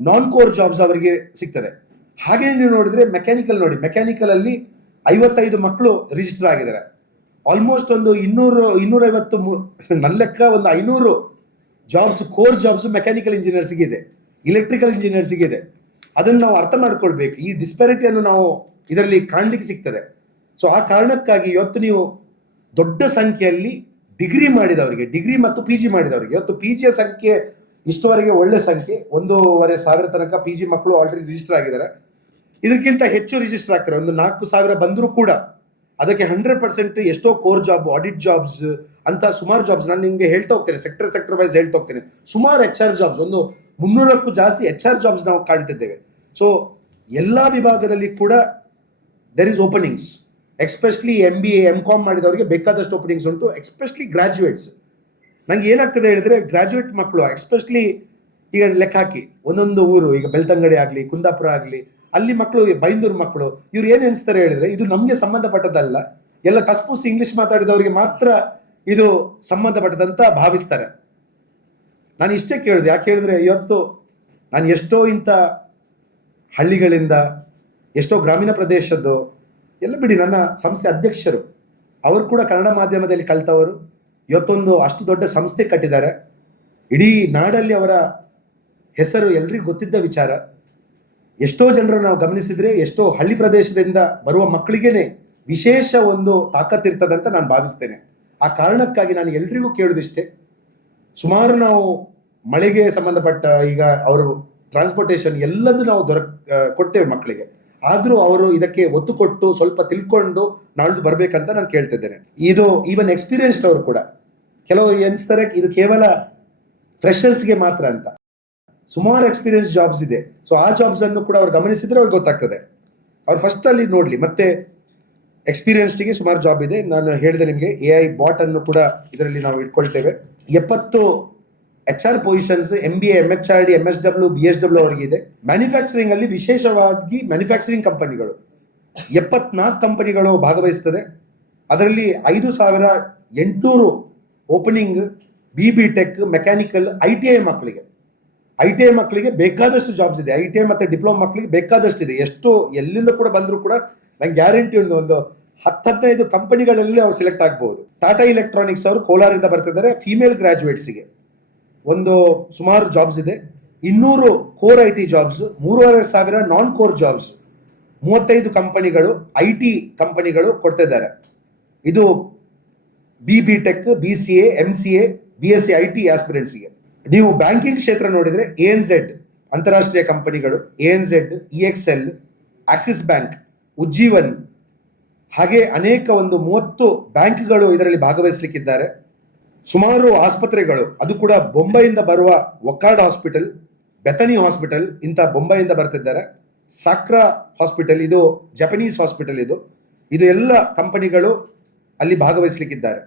ನಾನ್ ಕೋರ್ ಜಾಬ್ಸ್ ಅವರಿಗೆ ಸಿಗ್ತದೆ. ಹಾಗೆ ನೀವು ನೋಡಿದ್ರೆ ಮೆಕ್ಯಾನಿಕಲ್ ನೋಡಿ, ಮೆಕ್ಯಾನಿಕಲ್ ಅಲ್ಲಿ 55 ಮಕ್ಕಳು ರಿಜಿಸ್ಟರ್ ಆಗಿದ್ದಾರೆ. ಆಲ್ಮೋಸ್ಟ್ 250 ನನ್ನ ಲೆಕ್ಕ 500 ಜಾಬ್ಸ್, ಕೋರ್ ಜಾಬ್ಸ್ ಮೆಕ್ಯಾನಿಕಲ್ ಇಂಜಿನಿಯರ್ಸ್ಗೆ ಇದೆ, ಇಲೆಕ್ಟ್ರಿಕಲ್ ಇಂಜಿನಿಯರ್ಸ್ಗೆ ಇದೆ. ಅದನ್ನು ನಾವು ಅರ್ಥ ಮಾಡ್ಕೊಳ್ಬೇಕು. ಈ ಡಿಸ್ಪ್ಯಾರಿಟಿಯನ್ನು ನಾವು ಇದರಲ್ಲಿ ಕಾಣ್ಲಿಕ್ಕೆ ಸಿಗ್ತದೆ. ಸೊ ಆ ಕಾರಣಕ್ಕಾಗಿ ಇವತ್ತು ನೀವು ದೊಡ್ಡ ಸಂಖ್ಯೆಯಲ್ಲಿ ಡಿಗ್ರಿ ಮಾಡಿದವರಿಗೆ, ಡಿಗ್ರಿ ಮತ್ತು PG ಮಾಡಿದವರಿಗೆ, ಇವತ್ತು PGಯ ಸಂಖ್ಯೆ ಇಷ್ಟವರೆಗೆ ಒಳ್ಳೆ ಸಂಖ್ಯೆ, 1,500 ತನಕ PG ಮಕ್ಕಳು ಆಲ್ರೆಡಿ ರಿಜಿಸ್ಟರ್ ಆಗಿದ್ದಾರೆ. ಇದಕ್ಕಿಂತ ಹೆಚ್ಚು ರಿಜಿಸ್ಟರ್ ಆಗ್ತಾರೆ. 4,000 ಬಂದರೂ ಕೂಡ ಅದಕ್ಕೆ 100% ಎಷ್ಟೋ ಕೋರ್ ಜಾಬ್, ಆಡಿಟ್ ಜಾಬ್ಸ್ ಅಂತ ಸುಮಾರು ಜಾಬ್ಸ್ ನಾನು ನಿಮಗೆ ಹೇಳ್ತಾ ಹೋಗ್ತೇನೆ, ಸೆಕ್ಟರ್ ವೈಸ್ ಹೇಳ್ತಾ ಹೋಗ್ತೇನೆ. ಸುಮಾರು HR ಜಾಬ್ಸ್, 300ಕ್ಕೂ ಜಾಸ್ತಿ HR ಜಾಬ್ಸ್ ನಾವು ಕಾಣ್ತಿದ್ದೇವೆ. ಸೊ ಎಲ್ಲಾ ವಿಭಾಗದಲ್ಲಿ ಕೂಡ there is openings. Especially MBA MCom ಮಾಡಿದವರಿಗೆ ಬೇಕಾದಷ್ಟು ಓಪನಿಂಗ್ಸ್ ಉಂಟು. Especially graduates. ನಂಗೆ ಏನಾಗ್ತದೆ ಹೇಳಿದ್ರೆ, ಗ್ರಾಜ್ಯುಯೇಟ್ ಮಕ್ಕಳು ಎಸ್ಪೆಷಲಿ ಈಗ ಲೆಕ್ಕ ಹಾಕಿ, ಒಂದೊಂದು ಊರು, ಈಗ ಬೆಳ್ತಂಗಡಿ ಆಗಲಿ, ಕುಂದಾಪುರ ಆಗಲಿ, ಅಲ್ಲಿ ಮಕ್ಕಳು, ಬೈಂದೂರು ಮಕ್ಕಳು, ಇವ್ರು ಏನ್ ಎನಿಸ್ತಾರೆ ಹೇಳಿದ್ರೆ, ಇದು ನಮ್ಗೆ ಸಂಬಂಧಪಟ್ಟದಲ್ಲ, ಎಲ್ಲ ಟಸ್ಪೂಸ್ ಇಂಗ್ಲಿಷ್ ಮಾತಾಡಿದವರಿಗೆ ಮಾತ್ರ ಇದು ಸಂಬಂಧಪಟ್ಟದಂತ ಭಾವಿಸ್ತಾರೆ. ನಾನು ಇಷ್ಟೇ ಕೇಳಿದೆ. ಯಾಕೆ ಹೇಳಿದ್ರೆ, ಇವತ್ತು ನಾನು ಎಷ್ಟೋ ಇಂಥ ಹಳ್ಳಿಗಳಿಂದ, ಎಷ್ಟೋ ಗ್ರಾಮೀಣ ಪ್ರದೇಶದ್ದು ಎಲ್ಲ ಬಿಡಿ, ನನ್ನ ಸಂಸ್ಥೆ ಅಧ್ಯಕ್ಷರು ಅವರು ಕೂಡ ಕನ್ನಡ ಮಾಧ್ಯಮದಲ್ಲಿ ಕಲಿತವರು, ಇವತ್ತೊಂದು ಅಷ್ಟು ದೊಡ್ಡ ಸಂಸ್ಥೆ ಕಟ್ಟಿದ್ದಾರೆ. ಇಡೀ ನಾಡಲ್ಲಿ ಅವರ ಹೆಸರು ಎಲ್ರಿಗೂ ಗೊತ್ತಿದ್ದ ವಿಚಾರ. ಎಷ್ಟೋ ಜನರು ನಾವು ಗಮನಿಸಿದ್ರೆ, ಎಷ್ಟೋ ಹಳ್ಳಿ ಪ್ರದೇಶದಿಂದ ಬರುವ ಮಕ್ಕಳಿಗೇನೆ ವಿಶೇಷ ಒಂದು ತಾಕತ್ತಿರ್ತದಂತ ನಾನು ಭಾವಿಸ್ತೇನೆ. ಆ ಕಾರಣಕ್ಕಾಗಿ ನಾನು ಎಲ್ರಿಗೂ ಕೇಳೋದಿಷ್ಟೇ, ಸುಮಾರು ನಾವು ಮಳೆಗೆ ಸಂಬಂಧಪಟ್ಟ ಈಗ ಅವರು ಟ್ರಾನ್ಸ್ಪೋರ್ಟೇಷನ್ ಎಲ್ಲದೂ ನಾವು ಕೊಡ್ತೇವೆ ಮಕ್ಕಳಿಗೆ. ಆದ್ರೂ ಅವರು ಇದಕ್ಕೆ ಒತ್ತು ಕೊಟ್ಟು ಸ್ವಲ್ಪ ತಿಳ್ಕೊಂಡು ನಾಳ್ದು ಬರ್ಬೇಕಂತ ನಾನು ಕೇಳ್ತಿದ್ದೇನೆ. ಇದು ಈವನ್ ಎಕ್ಸ್ಪೀರಿಯನ್ಸ್ಡ್ ಅವರು ಕೂಡ ಕೆಲವರು ಎನಿಸ್ತಾರೆ ಇದು ಕೇವಲ ಫ್ರೆಷರ್ಸ್ಗೆ ಮಾತ್ರ ಅಂತ. ಸುಮಾರು ಎಕ್ಸ್ಪೀರಿಯನ್ಸ್ ಜಾಬ್ಸ್ ಇದೆ. ಸೊ ಆ ಜಾಬ್ಸ್ ಅನ್ನು ಕೂಡ ಅವ್ರು ಗಮನಿಸಿದ್ರೆ ಅವ್ರಿಗೆ ಗೊತ್ತಾಗ್ತದೆ. ಅವ್ರು ಫಸ್ಟ್ ಅಲ್ಲಿ ನೋಡ್ಲಿ. ಮತ್ತೆ ಎಕ್ಸ್ಪೀರಿಯನ್ಸ್ಗೆ ಸುಮಾರು ಜಾಬ್ ಇದೆ. ನಾನು ಹೇಳಿದೆ ನಿಮಗೆ, AI ಬಾಟ್ ಅನ್ನು ಕೂಡ ಇದರಲ್ಲಿ ನಾವು ಇಟ್ಕೊಳ್ತೇವೆ. 70 HR positions MBA MHRD MSW BSW ಅವರಿಗೆ ಇದೆ. ಮ್ಯಾನುಫ್ಯಾಕ್ಚರಿಂಗ್ ಅಲ್ಲಿ ವಿಶೇಷವಾಗಿ ಮ್ಯಾನುಫ್ಯಾಕ್ಚರಿಂಗ್ ಕಂಪನಿಗಳು 74 ಕಂಪನಿಗಳು ಭಾಗವಹಿಸ್ತದೆ. ಅದರಲ್ಲಿ 5,800 opening BE BTech mechanical ITI ಮಕ್ಕಳಿಗೆ ಬೇಕಾದಷ್ಟು ಜಾಬ್ಸ್ ಇದೆ. ITI ಮತ್ತೆ ಡಿಪ್ಲೊಮಾ ಮಕ್ಕಳಿಗೆ ಬೇಕಾದಷ್ಟು ಇದೆ. ಎಷ್ಟೋ ಎಲ್ಲಿಂದ ಕೂಡ ಬಂದರೂ ಕೂಡ ನಂಗೆ ಗ್ಯಾರಂಟಿ ಒಂದು 10-15 ಕಂಪನಿಗಳಲ್ಲಿ ಅವ್ರು ಸೆಲೆಕ್ಟ್ ಆಗಬಹುದು. ಟಾಟಾ ಎಲೆಕ್ಟ್ರಾನಿಕ್ಸ್ ಅವರು ಕೋಲಾರಿಂದ ಬರ್ತಿದ್ದಾರೆ. ಫೀಮೇಲ್ ಗ್ರಾಜುಯೇಟ್ಸ್ಗೆ ಸುಮಾರು ಜಾಬ್ಸ್ ಇದೆ. 200 core IT jobs, 3,500 non core jobs, 35 ಕಂಪನಿಗಳು IT ಕಂಪನಿಗಳು ಕೊಡ್ತಿದ್ದಾರೆ. ಇದು BE BTech, BCA, MCA, BSc IT ಆಸ್ಪಿರೆಂಟ್ಸ್ಗೆ. ನೀವು ಬ್ಯಾಂಕಿಂಗ್ ಕ್ಷೇತ್ರ ನೋಡಿದ್ರೆ ANZ ಅಂತಾರಾಷ್ಟ್ರೀಯ ಕಂಪನಿಗಳು, ANZ, EXL, Axis bank, Ujjivan, ಹಾಗೆ ಅನೇಕ 30 ಬ್ಯಾಂಕ್ಗಳು ಇದರಲ್ಲಿ ಭಾಗವಹಿಸಲಿಕ್ಕಿದ್ದಾರೆ. ಸುಮಾರು ಆಸ್ಪತ್ರೆಗಳು, ಅದು ಕೂಡ ಬೊಂಬೈಯಿಂದ ಬರುವ ಒಕಾರ್ಡ್ ಹಾಸ್ಪಿಟಲ್, ಬೆಥನಿ ಹಾಸ್ಪಿಟಲ್ ಇಂಥ ಬೊಂಬೈಯಿಂದ ಬರ್ತಿದ್ದಾರೆ. ಸಾಕ್ರಾ ಹಾಸ್ಪಿಟಲ್, ಇದು ಜಪನೀಸ್ ಹಾಸ್ಪಿಟಲ್, ಇದು ಎಲ್ಲ ಕಂಪನಿಗಳು ಅಲ್ಲಿ ಭಾಗವಹಿಸಲಿಕ್ಕಿದ್ದಾರೆ.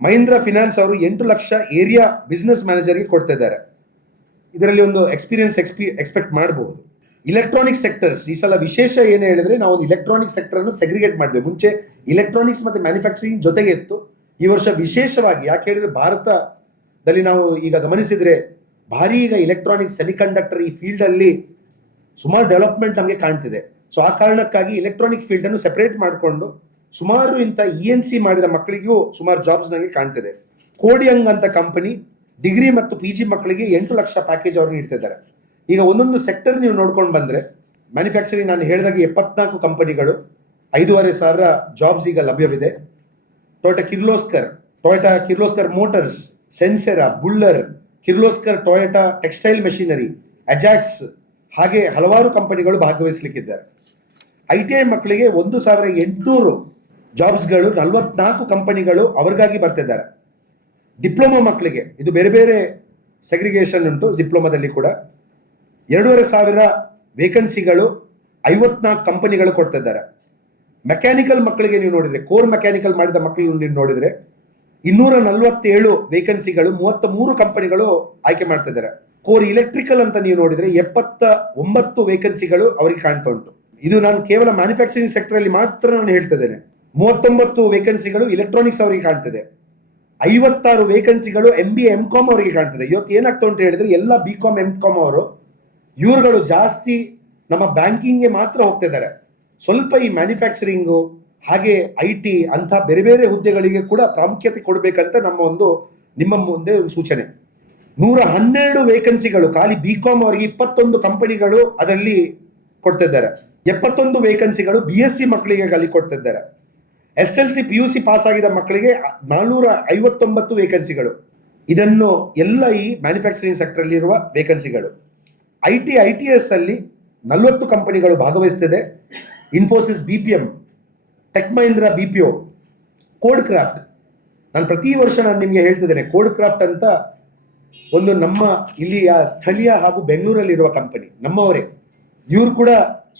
ಮಹೀಂದ್ರ ಫಿನಾನ್ಸ್ ಅವರು 8 ಲಕ್ಷ ಏರಿಯಾ ಬಿಸ್ನೆಸ್ ಮ್ಯಾನೇಜರ್ಗೆ ಕೊಡ್ತಾ ಇದ್ದಾರೆ. ಇದರಲ್ಲಿ ಒಂದು ಎಕ್ಸ್ಪೀರಿಯನ್ಸ್ ಎಕ್ಸ್ಪೆಕ್ಟ್ ಮಾಡಬಹುದು. ಇಲೆಕ್ಟ್ರಾನಿಕ್ ಸೆಕ್ಟರ್ಸ್ ಈ ಸಲ ವಿಶೇಷ ಏನು ಹೇಳಿದ್ರೆ, ನಾವು ಒಂದು ಇಲೆಕ್ಟ್ರಾನಿಕ್ ಸೆಕ್ಟರ್ ಅನ್ನು ಸೆಗ್ರಿಗೇಟ್ ಮಾಡಿದ್ವಿ. ಮುಂಚೆ ಇಲೆಕ್ಟ್ರಾನಿಕ್ಸ್ ಮತ್ತೆ ಮ್ಯಾನುಫ್ಯಾಕ್ಚರಿಂಗ್ ಜೊತೆಗೆ ಇತ್ತು. ಈ ವರ್ಷ ವಿಶೇಷವಾಗಿ ಯಾಕೆ ಹೇಳಿದ್ರೆ, ಭಾರತದಲ್ಲಿ ನಾವು ಈಗ ಗಮನಿಸಿದ್ರೆ ಭಾರಿ ಈಗ ಇಲೆಕ್ಟ್ರಾನಿಕ್ ಸೆಮಿಕಂಡಕ್ಟರ್ ಈ ಫೀಲ್ಡ್ ಅಲ್ಲಿ ಸುಮಾರು ಡೆವಲಪ್ಮೆಂಟ್ ನಮಗೆ ಕಾಣ್ತಿದೆ. ಸೊ ಆ ಕಾರಣಕ್ಕಾಗಿ ಇಲೆಕ್ಟ್ರಾನಿಕ್ ಫೀಲ್ಡ್ ಅನ್ನು ಸೆಪರೇಟ್ ಮಾಡಿಕೊಂಡು ಸುಮಾರು ಇಂಥ ENC ಮಾಡಿದ ಮಕ್ಕಳಿಗೂ ಸುಮಾರು ಜಾಬ್ಸ್ ನನಗೆ ಕಾಣ್ತಿದೆ. ಕೋಡಿಯಂಗ್ ಅಂತ ಕಂಪನಿ ಡಿಗ್ರಿ ಮತ್ತು PG ಮಕ್ಕಳಿಗೆ 8 ಲಕ್ಷ ಪ್ಯಾಕೇಜ್ ಅವರು ನೀಡ್ತಿದ್ದಾರೆ. ಈಗ ಒಂದೊಂದು ಸೆಕ್ಟರ್ ನೀವು ನೋಡ್ಕೊಂಡು ಬಂದ್ರೆ, ಮ್ಯಾನುಫ್ಯಾಕ್ಚರಿಂಗ್ ನಾನು ಹೇಳಿದಾಗ 74 ಕಂಪನಿಗಳು, 5,500 ಜಾಬ್ಸ್ ಈಗ ಲಭ್ಯವಿದೆ. Toyota Kirloskar motors, Sensera, Buhler, Kirloskar Toyota textile machinery, Ajax, ಹಾಗೆ ಹಲವಾರು ಕಂಪನಿಗಳು ಭಾಗವಹಿಸಲಿಕ್ಕಿದ್ದಾರೆ. ITI ಮಕ್ಕಳಿಗೆ 1800 ಜಾಬ್ಸ್ಗಳು 44 ಕಂಪನಿಗಳು ಅವ್ರಿಗಾಗಿ ಬರ್ತಿದ್ದಾರೆ. ಡಿಪ್ಲೊಮಾ ಮಕ್ಕಳಿಗೆ ಇದು ಬೇರೆ ಬೇರೆ ಸೆಗ್ರಿಗೇಷನ್ ಉಂಟು. ಡಿಪ್ಲೊಮಾದಲ್ಲಿ ಕೂಡ 2500 ವೇಕೆನ್ಸಿಗಳು 54 ಕಂಪನಿಗಳು ಕೊಡ್ತಿದ್ದಾರೆ. ಮೆಕ್ಯಾನಿಕಲ್ ಮಕ್ಕಳಿಗೆ ನೀವು ನೋಡಿದ್ರೆ, ಕೋರ್ ಮೆಕ್ಯಾನಿಕಲ್ ಮಾಡಿದ ಮಕ್ಕಳು ನೀವು ನೋಡಿದ್ರೆ 247 ವೇಕೆನ್ಸಿಗಳು 33 ಕಂಪನಿಗಳು ಆಯ್ಕೆ ಮಾಡ್ತಿದ್ದಾರೆ. ಕೋರ್ ಇಲೆಕ್ಟ್ರಿಕಲ್ ಅಂತ ನೀವು ನೋಡಿದ್ರೆ 79 ವೇಕೆನ್ಸಿಗಳು ಅವರಿಗೆ ಕಾಣ್ತಾ ಉಂಟು. ಇದು ನಾನು ಕೇವಲ ಮ್ಯಾನುಫ್ಯಾಕ್ಚರಿಂಗ್ ಸೆಕ್ಟರ್ ಅಲ್ಲಿ ಮಾತ್ರ ನಾನು ಹೇಳ್ತಿದ್ದೇನೆ. 39 ವೇಕೆನ್ಸಿಗಳು ಇಲೆಕ್ಟ್ರಾನಿಕ್ಸ್ ಅವರಿಗೆ ಕಾಣ್ತದೆ. 56 ವೇಕೆನ್ಸಿಗಳು MBA MCOM ಅವರಿಗೆ ಕಾಣ್ತದೆ. ಇವತ್ತು ಏನಾಗ್ತಾ ಉಂಟು ಹೇಳಿದ್ರೆ ಎಲ್ಲ BCom MCOM ಅವರು ಇವರುಗಳು ಜಾಸ್ತಿ ನಮ್ಮ ಬ್ಯಾಂಕಿಂಗ್ಗೆ ಮಾತ್ರ ಹೋಗ್ತಿದ್ದಾರೆ. ಸ್ವಲ್ಪ ಈ ಮ್ಯಾನುಫ್ಯಾಕ್ಚರಿಂಗು ಹಾಗೆ IT ಅಂತ ಬೇರೆ ಬೇರೆ ಹುದ್ದೆಗಳಿಗೆ ಕೂಡ ಪ್ರಾಮುಖ್ಯತೆ ಕೊಡಬೇಕಂತ ನಿಮ್ಮ ಮುಂದೆ ಒಂದು ಸೂಚನೆ. 112 ವೇಕೆನ್ಸಿಗಳು ಖಾಲಿ BCom ಅವರಿಗೆ 21 ಕಂಪನಿಗಳು ಅದರಲ್ಲಿ ಕೊಡ್ತಿದ್ದಾರೆ. 71 ವೇಕೆನ್ಸಿಗಳು BSc ಮಕ್ಕಳಿಗೆ ಅಲ್ಲಿ ಕೊಡ್ತಿದ್ದಾರೆ. SLC PUC ಪಾಸ್ ಆಗಿದ ಮಕ್ಕಳಿಗೆ 459 ವೇಕೆನ್ಸಿಗಳು. ಇದನ್ನು ಎಲ್ಲ ಈ ಮ್ಯಾನುಫ್ಯಾಕ್ಚರಿಂಗ್ ಸೆಕ್ಟರ್ ಅಲ್ಲಿ ಇರುವ ವೇಕೆನ್ಸಿಗಳು. ITS ಅಲ್ಲಿ 40 ಕಂಪನಿಗಳು ಭಾಗವಹಿಸುತ್ತಿದೆ. Infosys BPM, tech Mahindra BPO, code craft. ನಾನು ಪ್ರತಿ ವರ್ಷ ನಿಮಗೆ ಹೇಳ್ತಿದ್ದೇನೆ, ಕೋಡ್ ಕ್ರಾಫ್ಟ್ ಅಂತ ಒಂದು ನಮ್ಮ ಇಲ್ಲಿಯ ಸ್ಥಳೀಯ ಹಾಗೂ ಬೆಂಗಳೂರಲ್ಲಿರುವ ಕಂಪನಿ ನಮ್ಮವರೇ. ಇವರು ಕೂಡ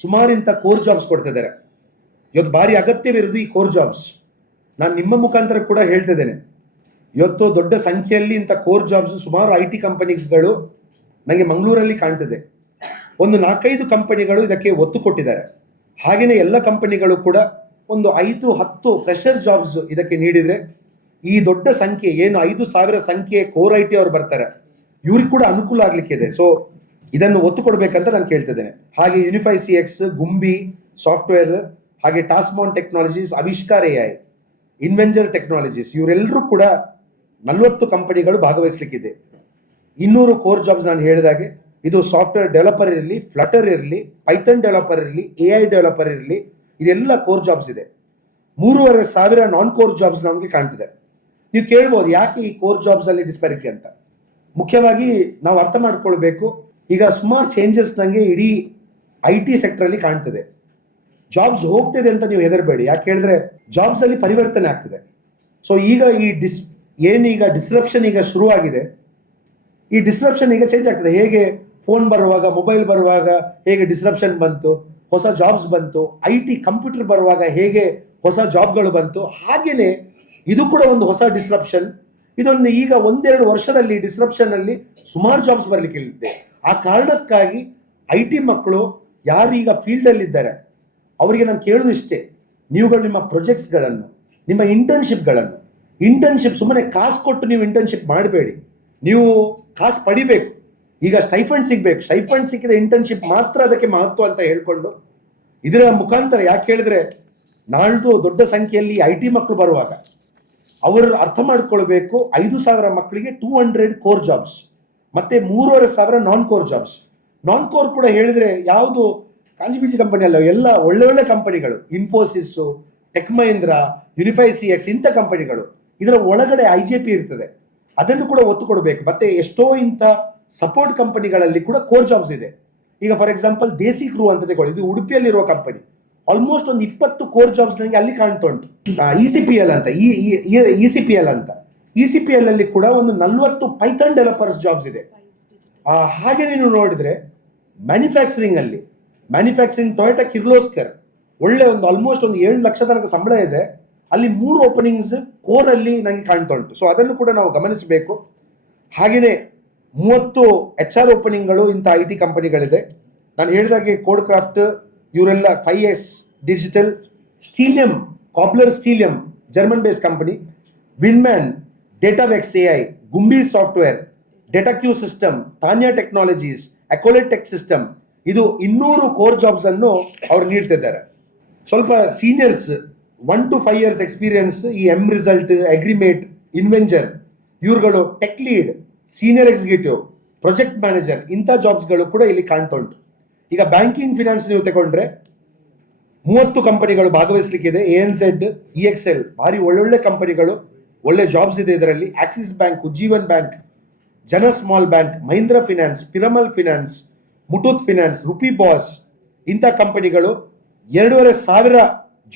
ಸುಮಾರು ಇಂಥ ಕೋರ್ ಜಾಬ್ಸ್ ಕೊಡ್ತಿದ್ದಾರೆ. ಇವತ್ತು ಭಾರಿ ಅಗತ್ಯವಿರುವುದು ಈ ಕೋರ್ ಜಾಬ್ಸ್. ನಾನು ನಿಮ್ಮ ಮುಖಾಂತರ ಕೂಡ ಹೇಳ್ತಿದ್ದೇನೆ, ಇವತ್ತು ದೊಡ್ಡ ಸಂಖ್ಯೆಯಲ್ಲಿ ಇಂಥ ಕೋರ್ ಜಾಬ್ಸ್ ಸುಮಾರು IT ಕಂಪನಿಗಳು ನನಗೆ ಮಂಗಳೂರಲ್ಲಿ ಕಾಣ್ತಿದೆ. ಒಂದು 4-5 ಕಂಪನಿಗಳು ಇದಕ್ಕೆ ಒತ್ತು ಕೊಟ್ಟಿದ್ದಾರೆ. ಹಾಗೆಯೇ ಎಲ್ಲ ಕಂಪನಿಗಳು ಕೂಡ ಒಂದು 5-10 ಫ್ರೆಶರ್ ಜಾಬ್ಸ್ ಇದಕ್ಕೆ ನೀಡಿದರೆ ಈ ದೊಡ್ಡ ಸಂಖ್ಯೆ ಏನು 5,000 ಸಂಖ್ಯೆ ಕೋರ್ IT ಅವರು ಬರ್ತಾರೆ, ಇವ್ರಿಗೆ ಕೂಡ ಅನುಕೂಲ ಆಗ್ಲಿಕ್ಕಿದೆ. ಸೊ ಇದನ್ನು ಒತ್ತು ಕೊಡಬೇಕಂತ ನಾನು ಕೇಳ್ತಿದ್ದೇನೆ. ಹಾಗೆ ಯುನಿಫೈ CX, ಗುಂಬಿ ಸಾಫ್ಟ್ವೇರ್, ಹಾಗೆ ಟಾಸ್ಮಾನ್ ಟೆಕ್ನಾಲಜೀಸ್, ಆವಿಷ್ಕಾರ AI, ಇನ್ವೆಂಜರ್ ಟೆಕ್ನಾಲಜೀಸ್, ಇವರೆಲ್ಲರೂ ಕೂಡ 40 ಕಂಪನಿಗಳು ಭಾಗವಹಿಸಲಿಕ್ಕಿದೆ. 200 ಕೋರ್ ಜಾಬ್ಸ್ ನಾನು ಹೇಳಿದಾಗೆ ಇದು ಸಾಫ್ಟ್ವೇರ್ ಡೆವಲಪರ್ ಇರಲಿ, ಫ್ಲಟರ್ ಇರಲಿ, ಪೈಥಾನ್ ಡೆವಲಪರ್ ಇರಲಿ, AI ಡೆವಲಪರ್ ಇರಲಿ, ಇದೆಲ್ಲ ಕೋರ್ ಜಾಬ್ಸ್ ಇದೆ. 3,500 ನಾನ್ ಕೋರ್ ಜಾಬ್ಸ್ ನಮಗೆ ಕಾಣ್ತಿದೆ. ನೀವು ಕೇಳ್ಬೋದು ಯಾಕೆ ಈ ಕೋರ್ ಜಾಬ್ಸ್ ಅಲ್ಲಿ ಡಿಸ್ಪ್ಯಾರಿಟಿ ಅಂತ. ಮುಖ್ಯವಾಗಿ ನಾವು ಅರ್ಥ ಮಾಡ್ಕೊಳ್ಬೇಕು, ಈಗ ಸುಮಾರು ಚೇಂಜಸ್ ನಂಗೆ ಇಡೀ IT ಸೆಕ್ಟರ್ ಅಲ್ಲಿ ಕಾಣ್ತಿದೆ. ಜಾಬ್ಸ್ ಹೋಗ್ತಿದೆ ಅಂತ ನೀವು ಹೆದರಬೇಡಿ. ಯಾಕೆ ಹೇಳಿದ್ರೆ ಜಾಬ್ಸ್ ಅಲ್ಲಿ ಪರಿವರ್ತನೆ ಆಗ್ತಿದೆ. ಸೊ ಈಗ ಏನೀಗ ಡಿಸ್ರಪ್ಷನ್ ಈಗ ಶುರುವಾಗಿದೆ, ಈ ಡಿಸ್ರಪ್ಷನ್ ಈಗ ಚೇಂಜ್ ಆಗ್ತದೆ. ಹೇಗೆ ಫೋನ್ ಬರುವಾಗ, ಮೊಬೈಲ್ ಬರುವಾಗ ಹೇಗೆ ಡಿಸ್ರಪ್ಷನ್ ಬಂತು, ಹೊಸ ಜಾಬ್ಸ್ ಬಂತು, IT ಕಂಪ್ಯೂಟರ್ ಬರುವಾಗ ಹೇಗೆ ಹೊಸ ಜಾಬ್ಗಳು ಬಂತು, ಹಾಗೇನೆ ಇದು ಕೂಡ ಒಂದು ಹೊಸ ಡಿಸ್ರಪ್ಷನ್. ಇದೊಂದು ಈಗ 1-2 ವರ್ಷದಲ್ಲಿ ಡಿಸ್ರಪ್ಷನ್ ಅಲ್ಲಿ ಸುಮಾರು ಜಾಬ್ಸ್ ಬರ್ಲಿಕ್ಕೆ ಇದೆ. ಆ ಕಾರಣಕ್ಕಾಗಿ IT ಮಕ್ಕಳು ಯಾರು ಈಗ ಫೀಲ್ಡ್ ಅಲ್ಲಿ ಇದ್ದಾರೆ ಅವರಿಗೆ ನಾನು ಕೇಳೋದಿಷ್ಟೇ, ನೀವುಗಳು ನಿಮ್ಮ ಪ್ರೊಜೆಕ್ಟ್ಸ್ಗಳನ್ನು, ನಿಮ್ಮ ಇಂಟರ್ನ್ಶಿಪ್ ಸುಮ್ಮನೆ ಕಾಸು ಕೊಟ್ಟು ನೀವು ಇಂಟರ್ನ್ಶಿಪ್ ಮಾಡಬೇಡಿ. ನೀವು ಕಾಸು ಪಡಿಬೇಕು. ಈಗ ಸ್ಟೈಫಂಡ್ ಸಿಗ್ಬೇಕು, ಸ್ಟೈಫಂಡ್ ಸಿಕ್ಕಿದ ಇಂಟರ್ನ್ಶಿಪ್ ಮಾತ್ರ ಅದಕ್ಕೆ ಮಹತ್ವ ಅಂತ ಹೇಳ್ಕೊಂಡು ಇದರ ಮುಖಾಂತರ, ಯಾಕೆ ಹೇಳಿದ್ರೆ ನಾಳ್ದು ದೊಡ್ಡ ಸಂಖ್ಯೆಯಲ್ಲಿ IT ಮಕ್ಕಳು ಬರುವಾಗ ಅವರು ಅರ್ಥ ಮಾಡ್ಕೊಳ್ಬೇಕು, 5,000 ಮಕ್ಕಳಿಗೆ 200 ಕೋರ್ ಜಾಬ್ಸ್ ಮತ್ತೆ 3,500 ನಾನ್ ಕೋರ್ ಜಾಬ್ಸ್. ನಾನ್ ಕೋರ್ ಕೂಡ ಹೇಳಿದ್ರೆ ಯಾವುದು ಕಾಂಜಿಬೀಜಿ ಕಂಪನಿ ಅಲ್ಲ, ಎಲ್ಲ ಒಳ್ಳೆ ಕಂಪನಿಗಳು, ಇನ್ಫೋಸಿಸ್, ಟೆಕ್ ಮಹೀಂದ್ರ, ಯುನಿಫೈ CX ಇಂಥ ಕಂಪನಿಗಳು. ಇದರ ಒಳಗಡೆ IJP ಇರ್ತದೆ, ಅದನ್ನು ಕೂಡ ಒತ್ತು ಕೊಡಬೇಕು. ಮತ್ತೆ ಎಷ್ಟೋ ಇಂಥ ಸಪೋರ್ಟ್ ಕಂಪನಿಗಳಲ್ಲಿ ಕೂಡ ಕೋರ್ ಜಾಬ್ಸ್ ಇದೆ. ಈಗ ಫಾರ್ ಎಕ್ಸಾಂಪಲ್ ದೇಸಿ ಕ್ರೂ ಅಂತ ತಗೊಳ್ಳಿ, ಇದು ಉಡುಪಿಯಲ್ಲಿರುವ ಕಂಪನಿ. ಆಲ್ಮೋಸ್ಟ್ ಒಂದು 20 ಕೋರ್ ಜಾಬ್ಸ್ ನನಗೆ ಅಲ್ಲಿ ಕಾಣ್ತಾ ಉಂಟು. ECPL ಅಂತ ECPL ಅಲ್ಲಿ ಕೂಡ ಒಂದು 40 ಪೈಥಾನ್ ಡೆವಲಪರ್ಸ್ ಜಾಬ್ಸ್ ಇದೆ. ಹಾಗೆ ನೀವು ನೋಡಿದ್ರೆ ಮ್ಯಾನುಫ್ಯಾಕ್ಚರಿಂಗ್ ಟೊಯೋಟಾ ಕಿರ್ಲೋಸ್ಕರ್ ಒಳ್ಳೆ ಒಂದು ಆಲ್ಮೋಸ್ಟ್ ಒಂದು 7 ಲಕ್ಷ ತನಕ ಸಂಬಳ ಇದೆ. ಅಲ್ಲಿ 3 ಓಪನಿಂಗ್ಸ್ ಕೋರ್ ಅಲ್ಲಿ ನನಗೆ ಕಾಣ್ತಾ ಉಂಟು. ಸೊ ಅದನ್ನು ಕೂಡ ನಾವು ಗಮನಿಸಬೇಕು. ಹಾಗೆಯೇ 30 HR ಓಪನಿಂಗ್ಗಳು ಇಂಥ IT ಕಂಪನಿಗಳಿದೆ. ನಾನು ಹೇಳಿದಾಗೆ ಕೋಡ್ ಕ್ರಾಫ್ಟ್ ಇವರೆಲ್ಲ 5S ಡಿಜಿಟಲ್, ಸ್ಟೀಲಿಯಂ, ಕಾಬ್ಲರ್ Stellium German based company, Winman, Datavex AI, ಗುಂಬಿ software, DataQ system, Tanya technologies, ಅಕೋಲೆಟ್ ಟೆಕ್ ಸಿಸ್ಟಮ್, ಇದು 200 ಕೋರ್ ಜಾಬ್ಸ್ ಅನ್ನು ಅವ್ರು ನೀಡ್ತಿದ್ದಾರೆ. ಸ್ವಲ್ಪ ಸೀನಿಯರ್ಸ್ 1 to 5 years ಎಕ್ಸ್ಪೀರಿಯನ್ಸ್ ಈ ರಿಸಲ್ಟ್, ಅಗ್ರಿಮೇಟ್, ಇನ್ವೆಂಜರ್ ಇವ್ರುಗಳು, tech lead, senior executive, project manager ಇಂಥ ಜಾಬ್ಸ್ಗಳು ಕೂಡ ಇಲ್ಲಿ ಕಾಣ್ತಾ ಉಂಟು. ಈಗ ಬ್ಯಾಂಕಿಂಗ್ ಫಿನಾನ್ಸ್ ನೀವು ತಗೊಂಡ್ರೆ 30 ಕಂಪನಿಗಳು ಭಾಗವಹಿಸಲಿಕ್ಕಿದೆ. ANZ, EXL ಭಾರಿ ಒಳ್ಳೊಳ್ಳೆ ಕಂಪನಿಗಳು, ಒಳ್ಳೆ ಜಾಬ್ಸ್ ಇದೆ ಇದರಲ್ಲಿ. Axis bank, Ujjivan bank, Jana small bank, Mahindra finance, Piramal finance, Muthoot finance, Rupeeboss, ಇಂಥ ಕಂಪನಿಗಳು 2,500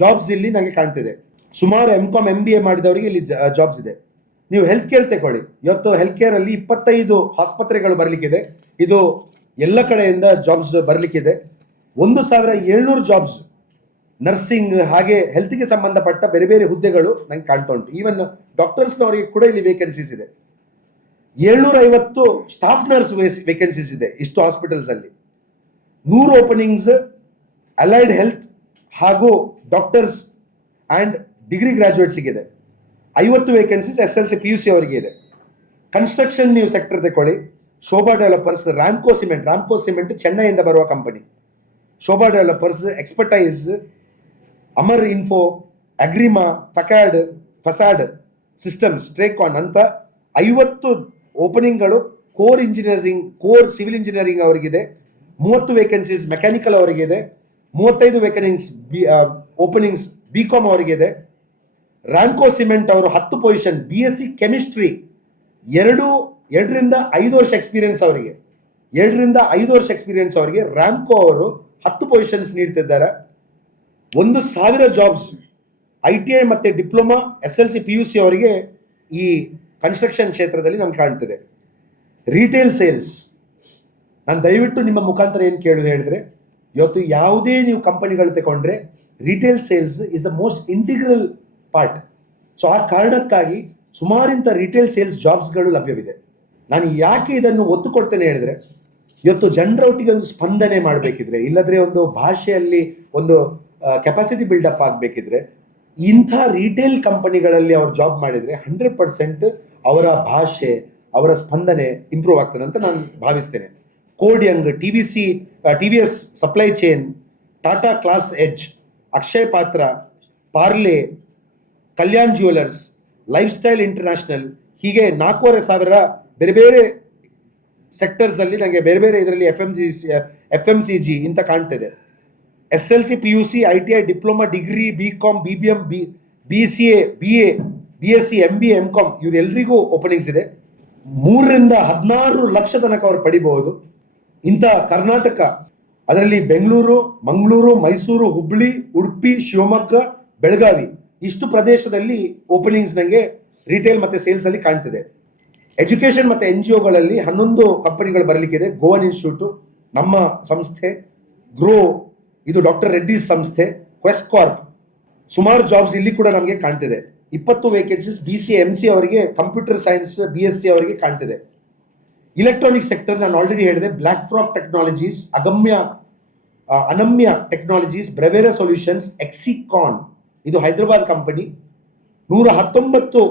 ಜಾಬ್ಸ್ ಇಲ್ಲಿ ನನಗೆ ಕಾಣ್ತಿದೆ. ಸುಮಾರು MCOM MBA ಮಾಡಿದವರಿಗೆ ಇಲ್ಲಿ ಜಾಬ್ಸ್ ಇದೆ. ನೀವು ಹೆಲ್ತ್ ಕೇರ್ ತಗೊಳ್ಳಿ, ಇವತ್ತು ಹೆಲ್ತ್ ಕೇರ್ ಅಲ್ಲಿ 25 ಆಸ್ಪತ್ರೆಗಳು ಬರ್ಲಿಕ್ಕಿದೆ. ಇದು ಎಲ್ಲ ಕಡೆಯಿಂದ ಜಾಬ್ಸ್ ಬರ್ಲಿಕ್ಕಿದೆ. 1,700 ಜಾಬ್ಸ್ ನರ್ಸಿಂಗ್ ಹಾಗೆ ಹೆಲ್ತ್ಗೆ ಸಂಬಂಧಪಟ್ಟ ಬೇರೆ ಬೇರೆ ಹುದ್ದೆಗಳು ನಂಗೆ ಕಾಣ್ತಾ ಉಂಟು. ಈವನ್ ಡಾಕ್ಟರ್ಸ್ನವರಿಗೆ ಕೂಡ ಇಲ್ಲಿ ವೇಕೆನ್ಸೀಸ್ ಇದೆ. 750 ಸ್ಟಾಫ್ ನರ್ಸ್ ವೇಕೆನ್ಸೀಸ್ ಇದೆ ಇಷ್ಟು ಹಾಸ್ಪಿಟಲ್ಸ್ ಅಲ್ಲಿ. 100 ಓಪನಿಂಗ್ಸ್ ಅಲೈಡ್ ಹೆಲ್ತ್ ಹಾಗೂ ಡಾಕ್ಟರ್ಸ್ ಅಂಡ್ ಡಿಗ್ರಿ ಗ್ರಾಜುಯೇಟ್ಸ್ಗೆ ಇದೆ. 50 ವೇಕೆನ್ಸೀಸ್ SLC PUC ಅವರಿಗೆ ಇದೆ. ಕನ್ಸ್ಟ್ರಕ್ಷನ್ ನೀವು ಸೆಕ್ಟರ್ ತಗೊಳ್ಳಿ, ಶೋಭಾ ಡೆವಲಪರ್ಸ್, ರಾಮ್ಕೋ ಸಿಮೆಂಟ್ ಚೆನ್ನೈಯಿಂದ ಬರುವ company. Shobha developers, expertise, Amar info, Agrima, facade systems, Tracon ಅಂತ 50 ಓಪನಿಂಗ್ಗಳು ಕೋರ್ ಸಿವಿಲ್ ಇಂಜಿನಿಯರಿಂಗ್ ಅವರಿಗಿದೆ. 30 ವೇಕೆನ್ಸೀಸ್ ಮೆಕ್ಯಾನಿಕಲ್ ಅವರಿಗಿದೆ. 35 ಓಪನಿಂಗ್ಸ್ BCom ಅವರಿಗಿದೆ. ರಾಮ್ಕೋ ಸಿಮೆಂಟ್ ಅವರು 10 ಪೊಸಿಷನ್, BSc ಕೆಮಿಸ್ಟ್ರಿ 2ರಿಂದ 5 ವರ್ಷ ಎಕ್ಸ್ಪೀರಿಯನ್ಸ್ ಅವರಿಗೆ, 2ರಿಂದ 5 ವರ್ಷ ಎಕ್ಸ್ಪೀರಿಯನ್ಸ್ ಅವರಿಗೆ ರಾಮ್ಕೋ ಅವರು 10 ಪೊಸಿಷನ್ಸ್ ನೀಡ್ತಿದ್ದಾರೆ. 1,000 ಜಾಬ್ಸ್ ITI ಮತ್ತೆ ಡಿಪ್ಲೊಮಾ SLC PUC ಅವರಿಗೆ ಈ ಕನ್ಸ್ಟ್ರಕ್ಷನ್ ಕ್ಷೇತ್ರದಲ್ಲಿ ನಮ್ಗೆ ಕಾಣ್ತಿದೆ. ರಿಟೇಲ್ ಸೇಲ್ಸ್, ನಾನು ದಯವಿಟ್ಟು ನಿಮ್ಮ ಮುಖಾಂತರ ಏನು ಕೇಳೋದು ಹೇಳಿದ್ರೆ, ಇವತ್ತು ಯಾವುದೇ ನೀವು ಕಂಪನಿಗಳು ತಗೊಂಡ್ರೆ retail sales is the most integral part. So ಆ ಕಾರಣಕ್ಕಾಗಿ ಸುಮಾರಿಂತ ರಿಟೇಲ್ ಸೇಲ್ಸ್ ಜಾಬ್ಸ್ಗಳು ಲಭ್ಯವಿದೆ. ನಾನು ಯಾಕೆ ಇದನ್ನು ಒತ್ತು ಕೊಡ್ತೇನೆ ಹೇಳಿದ್ರೆ, ಇವತ್ತು ಜನರೊಟ್ಟಿಗೆ ಒಂದು ಸ್ಪಂದನೆ ಮಾಡಬೇಕಿದ್ರೆ, ಇಲ್ಲದ್ರೆ ಒಂದು ಭಾಷೆಯಲ್ಲಿ ಒಂದು ಕೆಪಾಸಿಟಿ ಬಿಲ್ಡಪ್ ಆಗಬೇಕಿದ್ರೆ, ಇಂಥ ರಿಟೇಲ್ ಕಂಪನಿಗಳಲ್ಲಿ ಅವ್ರು ಜಾಬ್ ಮಾಡಿದರೆ 100% ಅವರ ಭಾಷೆ, ಅವರ ಸ್ಪಂದನೆ ಇಂಪ್ರೂವ್ ಆಗ್ತದೆ ಅಂತ ನಾನು ಭಾವಿಸ್ತೇನೆ. Codeyoung, TVS supply chain, Tata class edge, Akshay Patra, Parle, Kalyan jewellers, lifestyle international, ಹೀಗೆ 4,500 ಬೇರೆ ಬೇರೆ ಸೆಕ್ಟರ್ಸ್ ಅಲ್ಲಿ ನನಗೆ ಬೇರೆ ಬೇರೆ ಇದರಲ್ಲಿ FMCG ಇಂತ ಕಾಣ್ತಿದೆ. SLC PUC, ITI, diploma, degree, BCom, BBM, BCA, BA, BSc, MBA, MCom ಇವರೆಲ್ಲರಿಗೂ ಓಪನಿಂಗ್ಸ್ ಇದೆ. 3ರಿಂದ 16 ಲಕ್ಷ ತನಕ ಅವರು ಪಡಿಬಹುದು. ಇಂಥ ಕರ್ನಾಟಕ, ಅದರಲ್ಲಿ ಬೆಂಗಳೂರು, ಮಂಗಳೂರು, ಮೈಸೂರು, ಹುಬ್ಬಳ್ಳಿ, ಉಡುಪಿ, ಶಿವಮೊಗ್ಗ, ಬೆಳಗಾವಿ ಇಷ್ಟು ಪ್ರದೇಶದಲ್ಲಿ ಓಪನಿಂಗ್ಸ್ ನನಗೆ ರಿಟೇಲ್ ಮತ್ತೆ ಸೇಲ್ಸ್ ಅಲ್ಲಿ ಕಾಣ್ತಿದೆ. ಎಜುಕೇಶನ್ ಮತ್ತೆ NGOಗಳಲ್ಲಿ 11 ಕಂಪನಿಗಳು ಬರಲಿಕ್ಕಿದೆ. ಗೋವನ್ ಇನ್ಸ್ಟಿಟ್ಯೂಟ್ ನಮ್ಮ ಸಂಸ್ಥೆ, ಗ್ರೋ ಇದು ಡಾಕ್ಟರ್ ರೆಡ್ಡಿಸ್ ಸಂಸ್ಥೆ, ಕ್ವೆಸ್ಟ್ ಕಾರ್ಪ್, ಸುಮಾರು ಜಾಬ್ಸ್ ಇಲ್ಲಿ ಕೂಡ ನಮಗೆ ಕಾಣ್ತಿದೆ. 20 ವೇಕೆನ್ಸೀಸ್ BCA MC ಅವರಿಗೆ, ಕಂಪ್ಯೂಟರ್ ಸೈನ್ಸ್ BSc ಅವರಿಗೆ ಕಾಣ್ತಿದೆ. ಇಲೆಕ್ಟ್ರಾನಿಕ್ ಸೆಕ್ಟರ್ ನಾನು ಆಲ್ರೆಡಿ ಹೇಳಿದೆ, black frog technologies, Anamya technologies, Brevera solutions, Exicon ಇದು ಹೈದರಾಬಾದ್ ಕಂಪನಿ. 119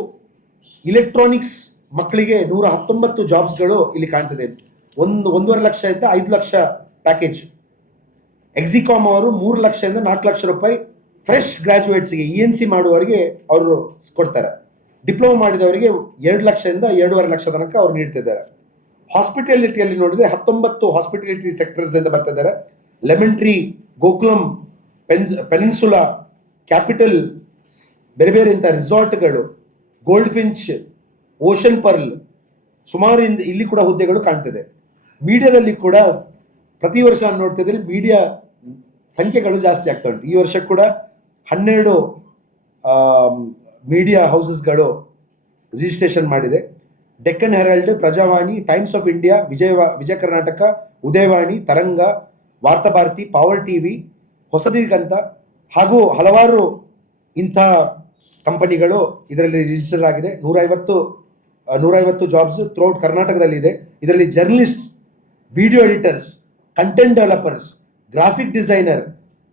ಇಲೆಕ್ಟ್ರಾನಿಕ್ಸ್ ಮಕ್ಕಳಿಗೆ 119 ಜಾಬ್ಸ್ಗಳು ಇಲ್ಲಿ ಕಾಣ್ತಿದೆ. 1.5 ಲಕ್ಷದಿಂದ 5 ಲಕ್ಷ ಪ್ಯಾಕೇಜ್. ಎಕ್ಸಿಕಾಮ್ ಅವರು 3 ಲಕ್ಷದಿಂದ 4 ಲಕ್ಷ ರೂಪಾಯಿ ಫ್ರೆಶ್ ಗ್ರಾಜುಯೇಟ್ಸ್ಗೆ ENC ಮಾಡುವವರಿಗೆ ಅವರು ಕೊಡ್ತಾರೆ. ಡಿಪ್ಲೊಮಾ ಮಾಡಿದವರಿಗೆ 2 ಲಕ್ಷದಿಂದ 2.5 ಲಕ್ಷ ತನಕ ಅವ್ರು ನೀಡ್ತಿದ್ದಾರೆ. ಹಾಸ್ಪಿಟಾಲಿಟಿಯಲ್ಲಿ ನೋಡಿದ್ರೆ 19 ಹಾಸ್ಪಿಟಾಲಿಟಿ ಸೆಕ್ಟರ್ಸ್ ಇಂದ ಬರ್ತಿದ್ದಾರೆ. Lemon tree, Gokulam, peninsula, capital, ಬೇರೆ ಬೇರೆ ಇಂಥ ರಿಸಾರ್ಟ್ಗಳು, ಗೋಲ್ಡ್ ಫಿಂಚ್, ಓಷನ್ ಪರ್ಲ್, ಸುಮಾರು ಇಲ್ಲಿ ಕೂಡ ಹುದ್ದೆಗಳು ಕಾಣ್ತಿದೆ. ಮೀಡಿಯಾದಲ್ಲಿ ಕೂಡ ಪ್ರತಿ ವರ್ಷ ನಾನು ನೋಡ್ತಿದ್ರೆ ಮೀಡಿಯಾ ಸಂಖ್ಯೆಗಳು ಜಾಸ್ತಿ ಆಗ್ತಾ ಉಂಟು. ಈ ವರ್ಷ ಕೂಡ 12 ಮೀಡಿಯಾ ಹೌಸಸ್ಗಳು ರಿಜಿಸ್ಟ್ರೇಷನ್ ಮಾಡಿದೆ. Deccan Herald, Prajavani, Times of India, Vijaya Karnataka, Udayavani, Taranga, Varthabharati, power TV, Hosadiganta ಹಾಗೂ ಹಲವಾರು ಇಂಥ ಕಂಪನಿಗಳು ಇದರಲ್ಲಿ ರಿಜಿಸ್ಟರ್ ಆಗಿದೆ. 150 ಜಾಬ್ಸ್ ಥ್ರೂಔಟ್ ಕರ್ನಾಟಕದಲ್ಲಿ ಇದೆ. ಇದರಲ್ಲಿ journalist, video editors, content developers, graphic designer,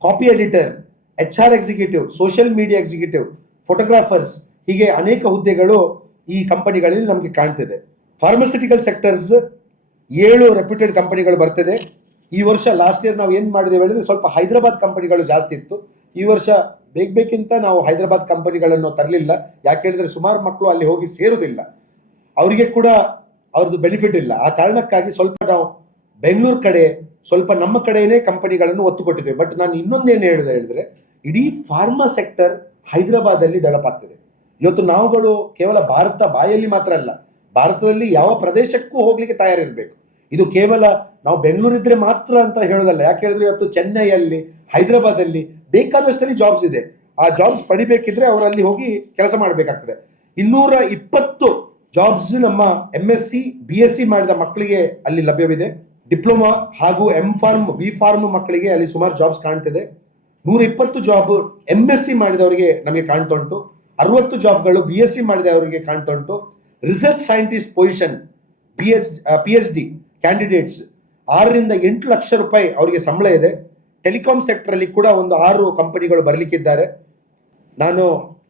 copy editor, HR executive, social media executive, photographers, ಹೀಗೆ ಅನೇಕ ಹುದ್ದೆಗಳು ಈ ಕಂಪನಿಗಳಲ್ಲಿ ನಮಗೆ ಕಾಣ್ತಿದೆ. ಫಾರ್ಮಸ್ಯೂಟಿಕಲ್ ಸೆಕ್ಟರ್ಸ್ 7 ರೆಪ್ಯೂಟೆಡ್ ಕಂಪನಿಗಳು ಬರ್ತದೆ. ಈ ವರ್ಷ ಲಾಸ್ಟ್ ಇಯರ್ ನಾವು ಏನು ಮಾಡಿದ್ದೇವೆ ಹೇಳಿದ್ರೆ ಸ್ವಲ್ಪ ಹೈದರಾಬಾದ್ ಕಂಪನಿಗಳು ಜಾಸ್ತಿ ಇತ್ತು. ಈ ವರ್ಷ ಬೇಕಿಂತ ನಾವು ಹೈದರಾಬಾದ್ ಕಂಪನಿಗಳನ್ನು ತರಲಿಲ್ಲ. ಯಾಕೆ ಹೇಳಿದ್ರೆ ಸುಮಾರು ಮಕ್ಕಳು ಅಲ್ಲಿ ಹೋಗಿ ಸೇರುವುದಿಲ್ಲ, ಅವರಿಗೆ ಕೂಡ ಅವ್ರದ್ದು ಬೆನಿಫಿಟ್ ಇಲ್ಲ. ಆ ಕಾರಣಕ್ಕಾಗಿ ಸ್ವಲ್ಪ ನಾವು ಬೆಂಗಳೂರು ಕಡೆ ಸ್ವಲ್ಪ ನಮ್ಮ ಕಡೆಯೇ ಕಂಪನಿಗಳನ್ನು ಒತ್ತು ಕೊಟ್ಟಿದ್ದೇವೆ. ಬಟ್ ನಾನು ಇನ್ನೊಂದೇನು ಹೇಳಿದ್ರೆ ಇಡೀ ಫಾರ್ಮಾ ಸೆಕ್ಟರ್ ಹೈದರಾಬಾದಲ್ಲಿ ಡೆವಲಪ್ ಆಗ್ತಿದೆ. ಇವತ್ತು ನಾವುಗಳು ಕೇವಲ ಭಾರತ ಬಾಯಲ್ಲಿ ಮಾತ್ರ ಅಲ್ಲ, ಭಾರತದಲ್ಲಿ ಯಾವ ಪ್ರದೇಶಕ್ಕೂ ಹೋಗ್ಲಿಕ್ಕೆ ತಯಾರಿರ್ಬೇಕು. ಇದು ಕೇವಲ ನಾವು ಬೆಂಗಳೂರಿದ್ರೆ ಮಾತ್ರ ಅಂತ ಹೇಳೋದಲ್ಲ. ಯಾಕೆ ಹೇಳಿದ್ರೆ ಇವತ್ತು ಚೆನ್ನೈಯಲ್ಲಿ, ಹೈದರಾಬಾದಲ್ಲಿ ಬೇಕಾದಷ್ಟಲ್ಲಿ ಜಾಬ್ಸ್ ಇದೆ. ಆ ಜಾಬ್ಸ್ ಪಡಿಬೇಕಿದ್ರೆ ಅವರು ಅಲ್ಲಿ ಹೋಗಿ ಕೆಲಸ ಮಾಡಬೇಕಾಗ್ತದೆ. 220 ಜಾಬ್ಸ್ ನಮ್ಮ MSc BSc ಮಾಡಿದ ಮಕ್ಕಳಿಗೆ ಅಲ್ಲಿ ಲಭ್ಯವಿದೆ. ಡಿಪ್ಲೊಮಾ ಹಾಗೂ M.Pharm B.Pharm ಮಕ್ಕಳಿಗೆ ಅಲ್ಲಿ ಸುಮಾರು ಜಾಬ್ಸ್ ಕಾಣ್ತಿದೆ. 120 ಜಾಬ್ MSc ಮಾಡಿದವರಿಗೆ ನಮಗೆ ಕಾಣ್ತಾ ಉಂಟು. 60 ಜಾಬ್ಗಳು BSc ಮಾಡಿದವರಿಗೆ ಕಾಣ್ತಾ ಉಂಟು. Research scientist position PhD candidates 6 ರಿಂದ 8 ಲಕ್ಷ ರೂಪಾಯಿ ಅವರಿಗೆ ಸಂಬಳ ಇದೆ. ಟೆಲಿಕಾಂ ಸೆಕ್ಟರ್ ಅಲ್ಲಿ ಕೂಡ ಒಂದು 6 ಕಂಪನಿಗಳು ಬರಲಿಕ್ಕಿದ್ದಾರೆ. ನಾನು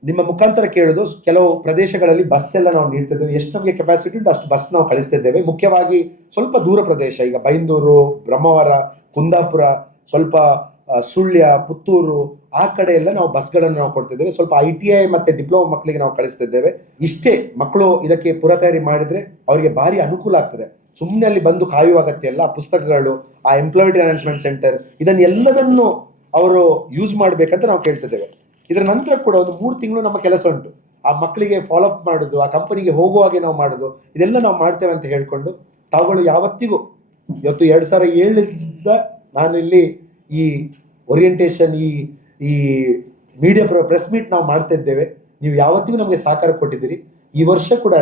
ನಿಮ್ಮ ಮುಖಾಂತರ ಕೇಳೋದು, ಕೆಲವು ಪ್ರದೇಶಗಳಲ್ಲಿ ಬಸ್ ಎಲ್ಲ ನಾವು ನೀಡ್ತಿದ್ದೇವೆ. ಎಷ್ಟು ನಮಗೆ ಕೆಪಾಸಿಟಿ ಉಂಟು ಅಷ್ಟು ಬಸ್ ನಾವು ಕಳಿಸ್ತಿದ್ದೇವೆ. ಮುಖ್ಯವಾಗಿ ಸ್ವಲ್ಪ ದೂರ ಪ್ರದೇಶ, ಈಗ ಬೈಂದೂರು, ಬ್ರಹ್ಮಾವರ, ಕುಂದಾಪುರ, ಸ್ವಲ್ಪ ಸುಳ್ಯ, ಪುತ್ತೂರು ಆ ಕಡೆ ಎಲ್ಲ ನಾವು ಬಸ್ಗಳನ್ನು ನಾವು ಕೊಡ್ತಿದ್ದೇವೆ. ಸ್ವಲ್ಪ ITI ಮತ್ತೆ ಡಿಪ್ಲೊಮಾ ಮಕ್ಕಳಿಗೆ ನಾವು ಕಳಿಸ್ತಿದ್ದೇವೆ. ಇಷ್ಟೇ ಮಕ್ಕಳು ಇದಕ್ಕೆ ಪೂರ್ವತಯಾರಿ ಮಾಡಿದ್ರೆ ಅವರಿಗೆ ಭಾರಿ ಅನುಕೂಲ ಆಗ್ತದೆ. ಸುಮ್ಮನೆ ಅಲ್ಲಿ ಬಂದು ಕಾಯುವ ಅಗತ್ಯ ಇಲ್ಲ. ಆ ಪುಸ್ತಕಗಳು, ಆ ಎಂಪ್ಲಾಯ್ಮೆಂಟ್ ಅನೌನ್ಸ್ಮೆಂಟ್ ಸೆಂಟರ್, ಇದನ್ನು ಎಲ್ಲದನ್ನು ಅವರು ಯೂಸ್ ಮಾಡಬೇಕಂತ ನಾವು ಕೇಳ್ತಿದ್ದೇವೆ. ಇದರ ನಂತರ ಕೂಡ ಒಂದು 3 ತಿಂಗಳು ನಮ್ಮ ಕೆಲಸ ಉಂಟು. ಆ ಮಕ್ಕಳಿಗೆ ಫಾಲೋಅಪ್ ಮಾಡೋದು, ಆ ಕಂಪನಿಗೆ ಹೋಗುವಾಗೆ ನಾವು ಮಾಡೋದು, ಇದೆಲ್ಲ ನಾವು ಮಾಡ್ತೇವೆ ಅಂತ ಹೇಳ್ಕೊಂಡು ತಾವುಗಳು ಯಾವತ್ತಿಗೂ ಇವತ್ತು 2007 ನಾನು ಇಲ್ಲಿ ಈ ಓರಿಯೆಂಟೇಷನ್ ಈ ಮೀಡಿಯಾ ಪ್ರೆಸ್ ಮೀಟ್ ನಾವು ಮಾಡ್ತಾ ಇದ್ದೇವೆ. ನೀವು ಯಾವತ್ತಿಗೂ ನಮಗೆ ಸಹಕಾರ ಕೊಟ್ಟಿದ್ದೀರಿ. ಈ ವರ್ಷ ಕೂಡ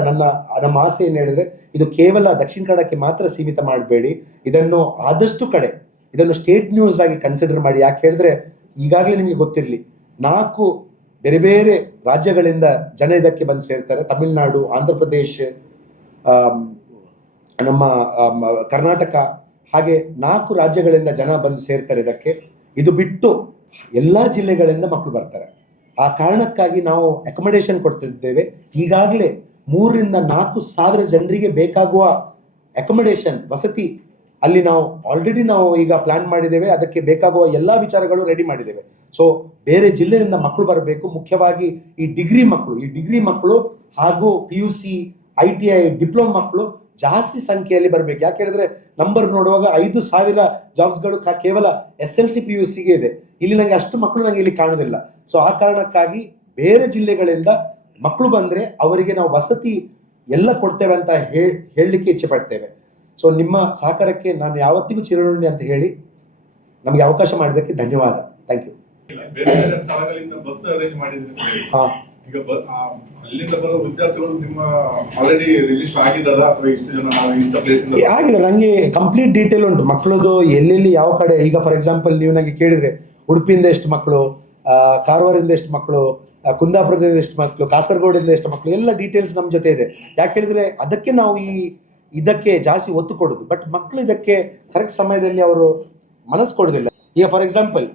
ನಮ್ಮ ಆಸೆ ಏನು ಹೇಳಿದ್ರೆ, ಇದು ಕೇವಲ ದಕ್ಷಿಣ ಕನ್ನಡಕ್ಕೆ ಮಾತ್ರ ಸೀಮಿತ ಮಾಡಬೇಡಿ, ಇದನ್ನು ಆದಷ್ಟು ಕಡೆ ಇದನ್ನು ಸ್ಟೇಟ್ ನ್ಯೂಸ್ ಆಗಿ ಕನ್ಸಿಡರ್ ಮಾಡಿ. ಯಾಕೆ ಹೇಳಿದ್ರೆ ಈಗಾಗಲೇ ನಿಮಗೆ ಗೊತ್ತಿರಲಿ, 4 ಬೇರೆ ಬೇರೆ ರಾಜ್ಯಗಳಿಂದ ಜನ ಇದಕ್ಕೆ ಬಂದು ಸೇರ್ತಾರೆ. ತಮಿಳುನಾಡು, ಆಂಧ್ರ ಪ್ರದೇಶ್, ನಮ್ಮ ಕರ್ನಾಟಕ, ಹಾಗೆ 4 ರಾಜ್ಯಗಳಿಂದ ಜನ ಬಂದು ಸೇರ್ತಾರೆ ಇದಕ್ಕೆ. ಇದು ಬಿಟ್ಟು ಎಲ್ಲ ಜಿಲ್ಲೆಗಳಿಂದ ಮಕ್ಕಳು ಬರ್ತಾರೆ. ಆ ಕಾರಣಕ್ಕಾಗಿ ನಾವು ಅಕೊಮಡೇಷನ್ ಕೊಡ್ತಿದ್ದೇವೆ. ಈಗಾಗಲೇ 3 ರಿಂದ 4 ಸಾವಿರ ಜನರಿಗೆ ಬೇಕಾಗುವ ಅಕೊಮಡೇಷನ್, ವಸತಿ ಅಲ್ಲಿ ನಾವು ಆಲ್ರೆಡಿ ನಾವು ಈಗ ಪ್ಲಾನ್ ಮಾಡಿದ್ದೇವೆ. ಅದಕ್ಕೆ ಬೇಕಾಗುವ ಎಲ್ಲ ವಿಚಾರಗಳು ರೆಡಿ ಮಾಡಿದ್ದೇವೆ. ಸೊ ಬೇರೆ ಜಿಲ್ಲೆಯಿಂದ ಮಕ್ಕಳು ಬರಬೇಕು. ಮುಖ್ಯವಾಗಿ ಈ ಡಿಗ್ರಿ ಮಕ್ಕಳು ಹಾಗೂ PUC, ITI, ಡಿಪ್ಲೊಮಾ ಮಕ್ಕಳು ಜಾಸ್ತಿ ಸಂಖ್ಯೆಯಲ್ಲಿ ಬರಬೇಕು. ಯಾಕೆ ಹೇಳಿದ್ರೆ ನಂಬರ್ ನೋಡುವಾಗ 5,000 ಜಾಬ್ಸ್ಗಳು ಕೇವಲ SLC PUCಗೆ ಇದೆ. ಇಲ್ಲಿ ನನಗೆ ಅಷ್ಟು ಮಕ್ಕಳು ನನಗೆ ಇಲ್ಲಿ ಕಾಣೋದಿಲ್ಲ. ಸೊ ಆ ಕಾರಣಕ್ಕಾಗಿ ಬೇರೆ ಜಿಲ್ಲೆಗಳಿಂದ ಮಕ್ಕಳು ಬಂದರೆ ಅವರಿಗೆ ನಾವು ವಸತಿ ಎಲ್ಲ ಕೊಡ್ತೇವೆ ಅಂತ ಹೇಳಲಿಕ್ಕೆ ಇಚ್ಛೆ ಪಡ್ತೇವೆ. ಸೊ ನಿಮ್ಮ ಸಹಕಾರಕ್ಕೆ ನಾನು ಯಾವತ್ತಿಗೂ ಚಿರಋಣಿ ಅಂತ ಹೇಳಿ ನಮಗೆ ಅವಕಾಶ ಮಾಡಿದ್ದಕ್ಕೆ ಧನ್ಯವಾದ. Thank you. ಬೇರೆ ಬೇರೆ ಸ್ಥಳಗಳಿಂದ ಬಸ್ ಅರೇಂಜ್ ಮಾಡಿದ್ರೆ ಈಗ ಅಲ್ಲಿಂದ ಬರೋ ವಿದ್ಯಾರ್ಥಿಗಳು ನಿಮ್ಮ ಆಲ್ರೆಡಿ ರಿಜಿಸ್ಟರ್ ಆಗಿದ್ದಾರಾ ಅಥವಾ ಇಷ್ಟು ಜನ ನಾವು ಇಂಥ ಪ್ಲೇಸ್ ಆಗಿದೆ? ನನಗೆ ಕಂಪ್ಲೀಟ್ ಡೀಟೇಲ್ ಉಂಟು ಮಕ್ಕಳದು, ಎಲ್ಲೆಲ್ಲಿ ಯಾವ ಕಡೆ. ಈಗ ಫಾರ್ ಎಕ್ಸಾಂಪಲ್ ನೀವು ನನಗೆ ಕೇಳಿದ್ರೆ ಉಡುಪಿಯಿಂದ ಎಷ್ಟು ಮಕ್ಕಳು, ಕಾರವಾರದಿಂದ ಎಷ್ಟು ಮಕ್ಕಳು, ಕುಂದಾಪುರದಿಂದ ಎಷ್ಟು ಮಕ್ಕಳು, ಕಾಸರಗೋಡಿಂದ ಎಷ್ಟು ಮಕ್ಕಳು, ಎಲ್ಲ ಡೀಟೇಲ್ಸ್ ನಮ್ಮ ಜೊತೆ ಇದೆ. ಯಾಕೆ ಹೇಳಿದ್ರೆ ಅದಕ್ಕೆ ನಾವು ಇದಕ್ಕೆ ಜಾಸ್ತಿ ಒತ್ತು ಕೊಡೋದು. ಬಟ್ ಮಕ್ಕಳು ಇದಕ್ಕೆ ಕರೆಕ್ಟ್ ಸಮಯದಲ್ಲಿ ಅವರು ಮನಸ್ಸು ಕೊಡೋದಿಲ್ಲ. ಈಗ ಫಾರ್ ಎಕ್ಸಾಂಪಲ್